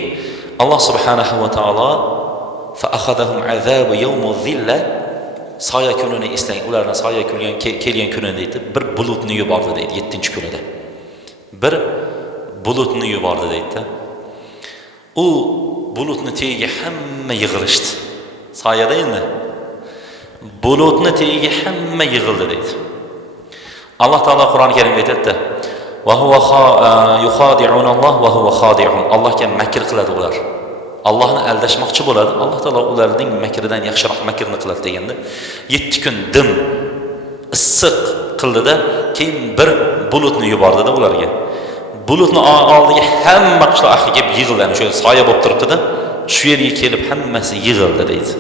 Alloh subhanahu va taolo fa akhadahum azabu yawmuz zilla, soya kunini eslang, ularni soya kelgan kunini deydi, bir bulutni yubordi deydi 7-kunida. Bir bulutni yubordi deydi. U bulutni tagiga hamma yig'ilishdi. Soyada endi bulutni tagiga hamma yig'ildi deydi. Alloh taolo Qur'oni Karimda aytadi: "Va huwa yukhadi'unalloh va huwa khadi'un." Allohga makr qiladi ular. Allohni aldashmoqchi bo'ladi. Alloh taolo ularning makridan yaxshiroq makrni qiladi deganda 7 kun dim issiq qildida, keyin bir bulutni yubordida ularga. Bulutni oldiga hamma qishloq ahli kelib yig'ildi. O'sha soya bo'lib turibdi-da, shu yerga kelib hammasi yig'ildi deydi.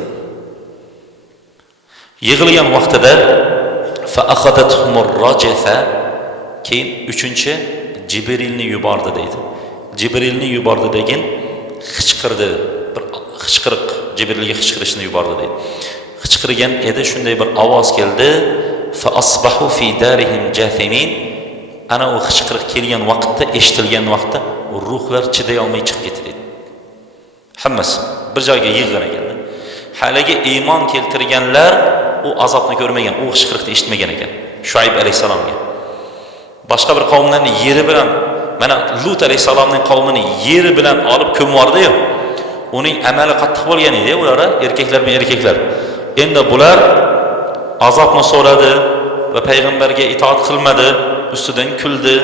Yig'ilgan vaqtida fa akhadathumur rajfa, keyin 3-chi Jibrilni yubordi deydi. Jibrilni yubordi degan qichqirdi, bir qichqiriq, Jibrilga qichqirishni yubordi deydi. Qichqirgan edi, shunday bir ovoz keldi, fa asbahu fi darihim jathimin. Ana u qichqiriq kelgan vaqtda, eshitilgan vaqtda ruhlar chiday olmay chiqib ketdi deydi. Hammasi bir joyga yig'ilgan ekan. Haligi iymon keltirganlar u azobni ko'rmagan, u qichqiriqni eshitmagan ekan. Shuayb alayhisalomga. Boshqa bir qavmlarni yeri bilan, mana Lut alayhisalomning qavmini yeri bilan olib ko'mvordi-yu. Uning amali qattiq bo'lgan edi, ular erkaklar bilan erkaklar. Endi bular azobni so'radi va payg'ambarga itoat qilmadi, ustidan kuldi.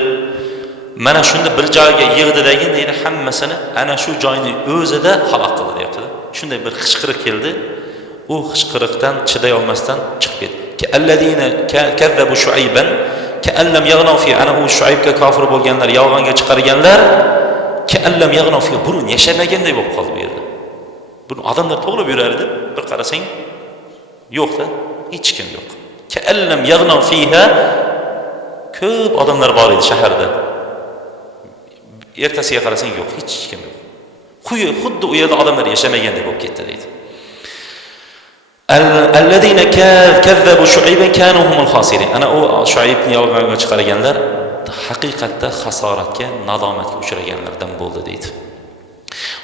Mana shunda bir joyga yig'didagi deydi, hammasini ana shu joyning o'zida halok qildi deyapti. Shunday bir qichqiriq keldi. U qichqiriqdan chiday olmasdan chiqib ketdi. Ki alladina kazzabu Shuayban ka'allam yaghnaw fi ana u Shuaybga kofir bo'lganlar, yolg'onga chiqarganlar ka'allam yaghnaw fi burun yashamaganday bo'lib qoldi bu yerda. Buni odamlar to'g'rib yurardi, bir qarasang yo'q-da, hech kim yo'q. Ka'allam yaghnaw fiha ko'p odamlar bor edi shaharda. Ertasiga qarasang yo'q, hech kim yo'q. Xuddi u yerda odamlar yashamagandek bo'lib ketdi deydi. Alladina kazzabu Shuayban kanu humul khasirin. Ana u Shuaybni yolg'onga chiqarganlar haqiqatda hasoratga, nadomatga uchraganlardan bo'ldi deydi.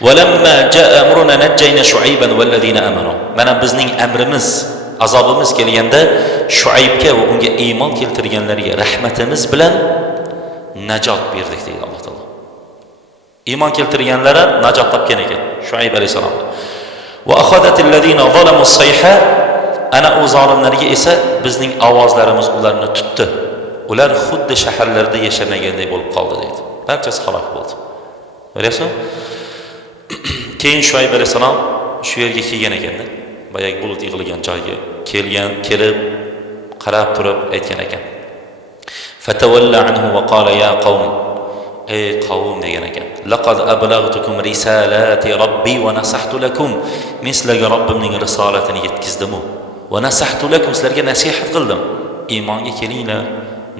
Walamma jaa amruna najjayna Shuayban walladina amanu. Mana bizning amrimiz, azobimiz kelganda Shuaybga va unga iymon keltirganlarga rahmatimiz bilan najot berdik deydi Alloh taolo. Iymon keltirganlari najot topgan ekan Shuayb alayhisalom. Va akhadatil ladina zalamu sayha, ana u zolimlarga esa bizning ovozlarimiz ularni tutdi. Ular xuddi shaharlarda yashamaganday bo'lib qoldi deydi. Barchasi halok bo'ldi. Ko'ryapsizmi? Keyin Shuayb alayhisalom shu yerga kelgan ekanda, boyagi bulut yig'ilgan joyga kelib qarab turib aytgan ekan. Fatawalla anhu va qala ya qawm, ey qavm degan ekan. Laqad ablagtukum risalati robbi va nasahtu lakum. Men sizlarga Robbimning risolatini yetkazdim va nasahtu lakum, sizlarga nasihat qildim. Iymonga kelinglar,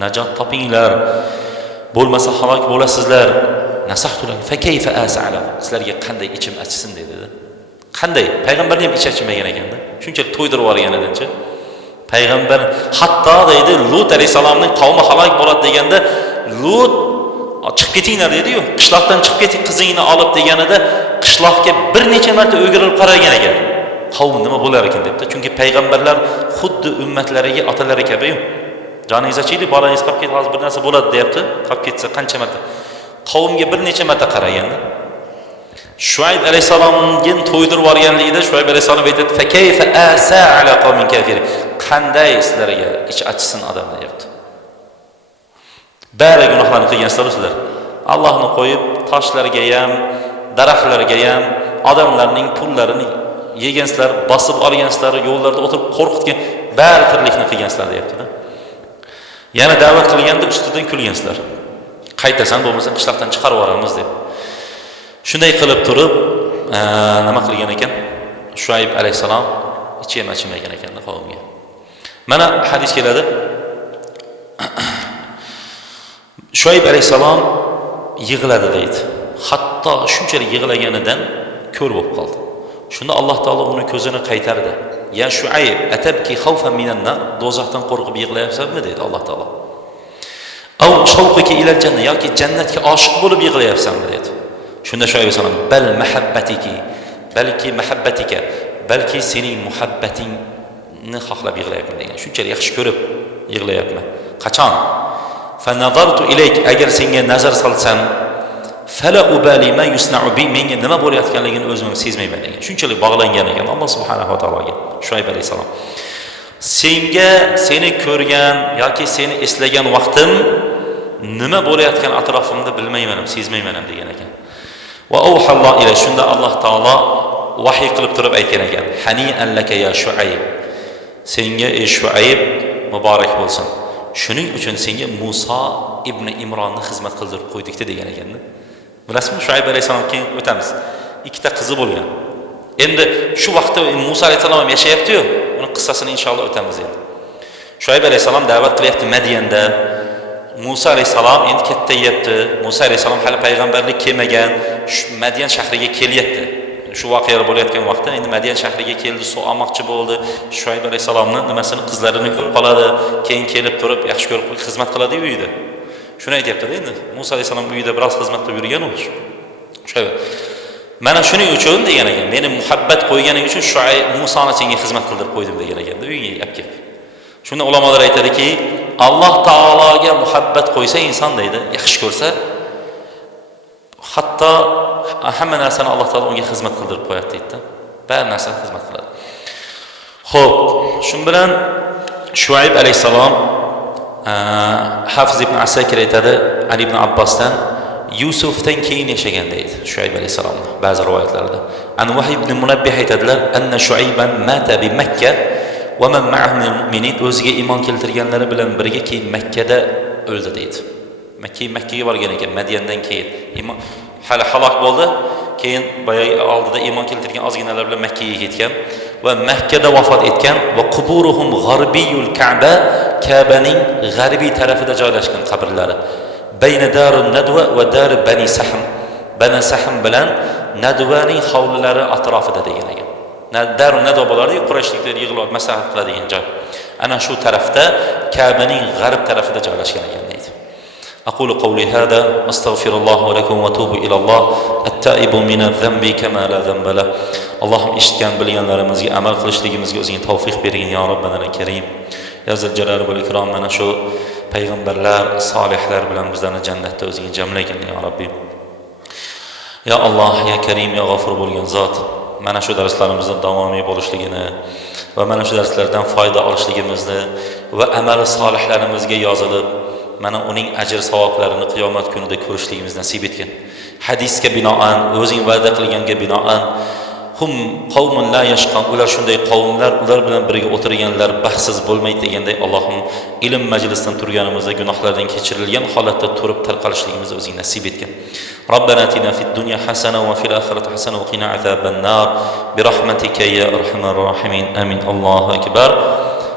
najot topinglar, bo'lmasa halok bo'lasizlar. Nasahtu lakum fa kayfa as'ala. Sizlarga qanday ichim achisin dedi. Qanday? Payg'ambarni ham ichi achimagan ekanda. Shunchalik to'ydirib yuborganidan-chi. Payg'ambar hatto deydi Lut alayhisalomning qavmi halok bo'ladi deganda Lut chiqib ketinglar dedi-yu, qishloqdan chiqib keting qizingni olib deganida qishloqga bir necha marta o'girilib qaragan ekan. Qavm nima bo'lar ekan debdi. Chunki payg'ambarlar xuddi ummatlariga otalari kabi-yu. Joningiz ochiydi, bolangiz qolib ketdi, hozir bir narsa bo'ladi deyapti. Qolib ketsa qancha marta? Qavmga bir necha marta qaraganda. Shuayb alayhisalomning to'ydirib yuborganligida Shuayb alayhisalom aytadi: "Fa kayfa asa ala qawmin kafirin." Qanday sizlarga ich achisin odam deyapti. Bari gunohlarni qilgansizlar sizlar. Allohni qo'yib, toshlarga ham, daraxtlarga ham odamlarning pullarini yegansizlar, bosib olgansizlar, yo'llarda o'tirib qo'rqitgan, bari tirlikni qilgansizlar deyapti-da. Yana da'vat qilganda ustidan kulgansizlar. Qaytasan bo'lmasa qishloqdan chiqarib yuboramiz deb. Shunday qilib turib, nima qilgan ekan? Shuayb alayhisalom ichim achimagan ekan qavmga. Mana hadis keladi. Shuayb alayhisalom yig'ladi deydi. Hatto shunchalik yig'laganidan ko'r bo'lib qoldi. Shunda Alloh taolo uni ko'zini qaytardi. Ya Shuayb, atabki xawfan minan nar, do'zaxdan qo'rqib yig'layapsanmi dedi Alloh taolo. Aw shawqiki ila jannat, yoki jannatga oshiq bo'lib yig'layapsanmi dedi. Shunda Shuayb alayhisalom bal mahabbatiki, balki mahabbatika, balki sening muhabbatingni xohlab yig'layapman degan. Shunchalik yaxshi ko'rib yig'layapman. Qachon? Fa nazartu ilayk, agar senga nazar solsam, fala ubali ma yusna'u bi, menga nima bo'layotganligini o'zim sezmayman degan. Shunchalik bog'langan ekan Alloh subhanahu va taologa Shuayb alayhisalom. Senga seni ko'rgan yoki seni eslagan vaqtim nima bo'layotgan atrofimda bilmayman, sezmayman degan ekan. Va awhalloh ila, shunda Alloh taolo vahiy qilib turib aytgan ekan: "Hani'an laka ya Shuayb." Senga ey Shuayb muborak bo'lsin. Shuning uchun senga Musa ibn Imronni xizmat qildirib qo'ydik degan ekanda. Bilasizmi, Shuayb alayhisalom keyin o'tamiz. Ikkita qizi bo'lgan. Endi shu vaqtda Musa alayhisalom ham yashayapti-yu. Uni qissasini inshaalloh o'tamiz endi. Shuayb alayhisalom da'vat qilyapti Madiyanda. Musa alayhisalom endi kattayapti. Musa alayhisalom hali payg'ambarlik kelmagan, Madiyan shahriga kelyapti. Shu voqealar bo'layotgan vaqtda endi Madiyan shahriga keldi, suv olmoqchi bo'ldi. Shuayb alayhisalomning nimasini, qizlarini ko'rib qoladi. Keyin kelib turib yaxshi ko'rib xizmat qiladi uyida. Shuni aytayapti-da endi. Musa alayhisalom uyida biroz xizmat qilib yurgan u. Shuayb mana shuning uchun degan ekan, meni muhabbat qo'yganing uchun Shuayb Musoni senga xizmat qildirib qo'ydim degan ekan-da uyga olib kelib. Shunda ulamolar aytadiki, Alloh taologa muhabbat qo'ysa inson deydi, yaxshi ko'rsa, hatto hamma narsani Alloh taolo unga xizmat qildirib qo'yadi deydi-da. Bari narsani xizmat qiladi. Xo'p, shu bilan Shuayb alayhisalom Hafiz ibn Asakir aytadi, Ali ibn Abbosdan Yusufdan keyin yashagan deydi Shuayb alayhisalomni ba'zi rivoyatlarda. Anvahi ibn Munabbih aytadilar, anna Shuayban mata bi Makka va man ma'ahu minal mu'minin, o'ziga iymon keltirganlari bilan birga keyin Makkada o'ldi deydi. Makkaga borgan ekan, Madiyandan keyin hali halok bo'ldi. Keyin boya oldida iymon keltirgan ozginalar bilan Makkaga ketgan va Makkada vafot etgan va quburuhum g'arbiyul Ka'ba, Ka'baning g'arbiy tarafida joylashgan qabrlari. Bayna darun Nadwa va dar Bani Sahm. Bani Sahm bilan Nadvaning hovlilari atrofida degan ekan. Darun Nadwa bo'lardi, Qurayshliklar yig'ilib maslahat qiladigan joy. Ana shu tarafda Ka'baning g'arb tarafida joylashgan ekan deydi. أقول قولي هذا أستغفر الله ولكم وأتوب إلى الله التائب من الذنب كما لا ذنب له. اللهم اشتكان bilganlarimizga amal qilishligimizga o'zing tavfiq bergin ya Robbana Karim. Ya zal jalal val ikrom, mana shu payg'ambarlar, solihlar bilan bizlarni jannatda o'zing jamlagin ya Robbi. Ya Alloh, ya Karim, ya G'afur bo'lgan zot, mana shu darslarimizning davomiy bo'lishligini va mana shu darslardan foyda olishligimizni va amali solihlarimizga yozilib mana uning ajr savoplarini qiyomat kunida ko'rishligimizni nasib etgin. Hadisga binoan, o'zing va'da qilganga binoan, hum qawmun la yashqan, ular shunday qavmlar, ular bilan birga o'tirganlar baxtsiz bo'lmaydi deganday, Allohim ilm majlisidan turganimizda gunohlardan kechirilgan holatda turib tarqalishligimizni o'zing nasib etgin. Robbana atina fid dunya hasana va fil oxirati hasana va qina azaban nar bi rahmatika ya arhamar rohimin. Amin. Allohu akbar.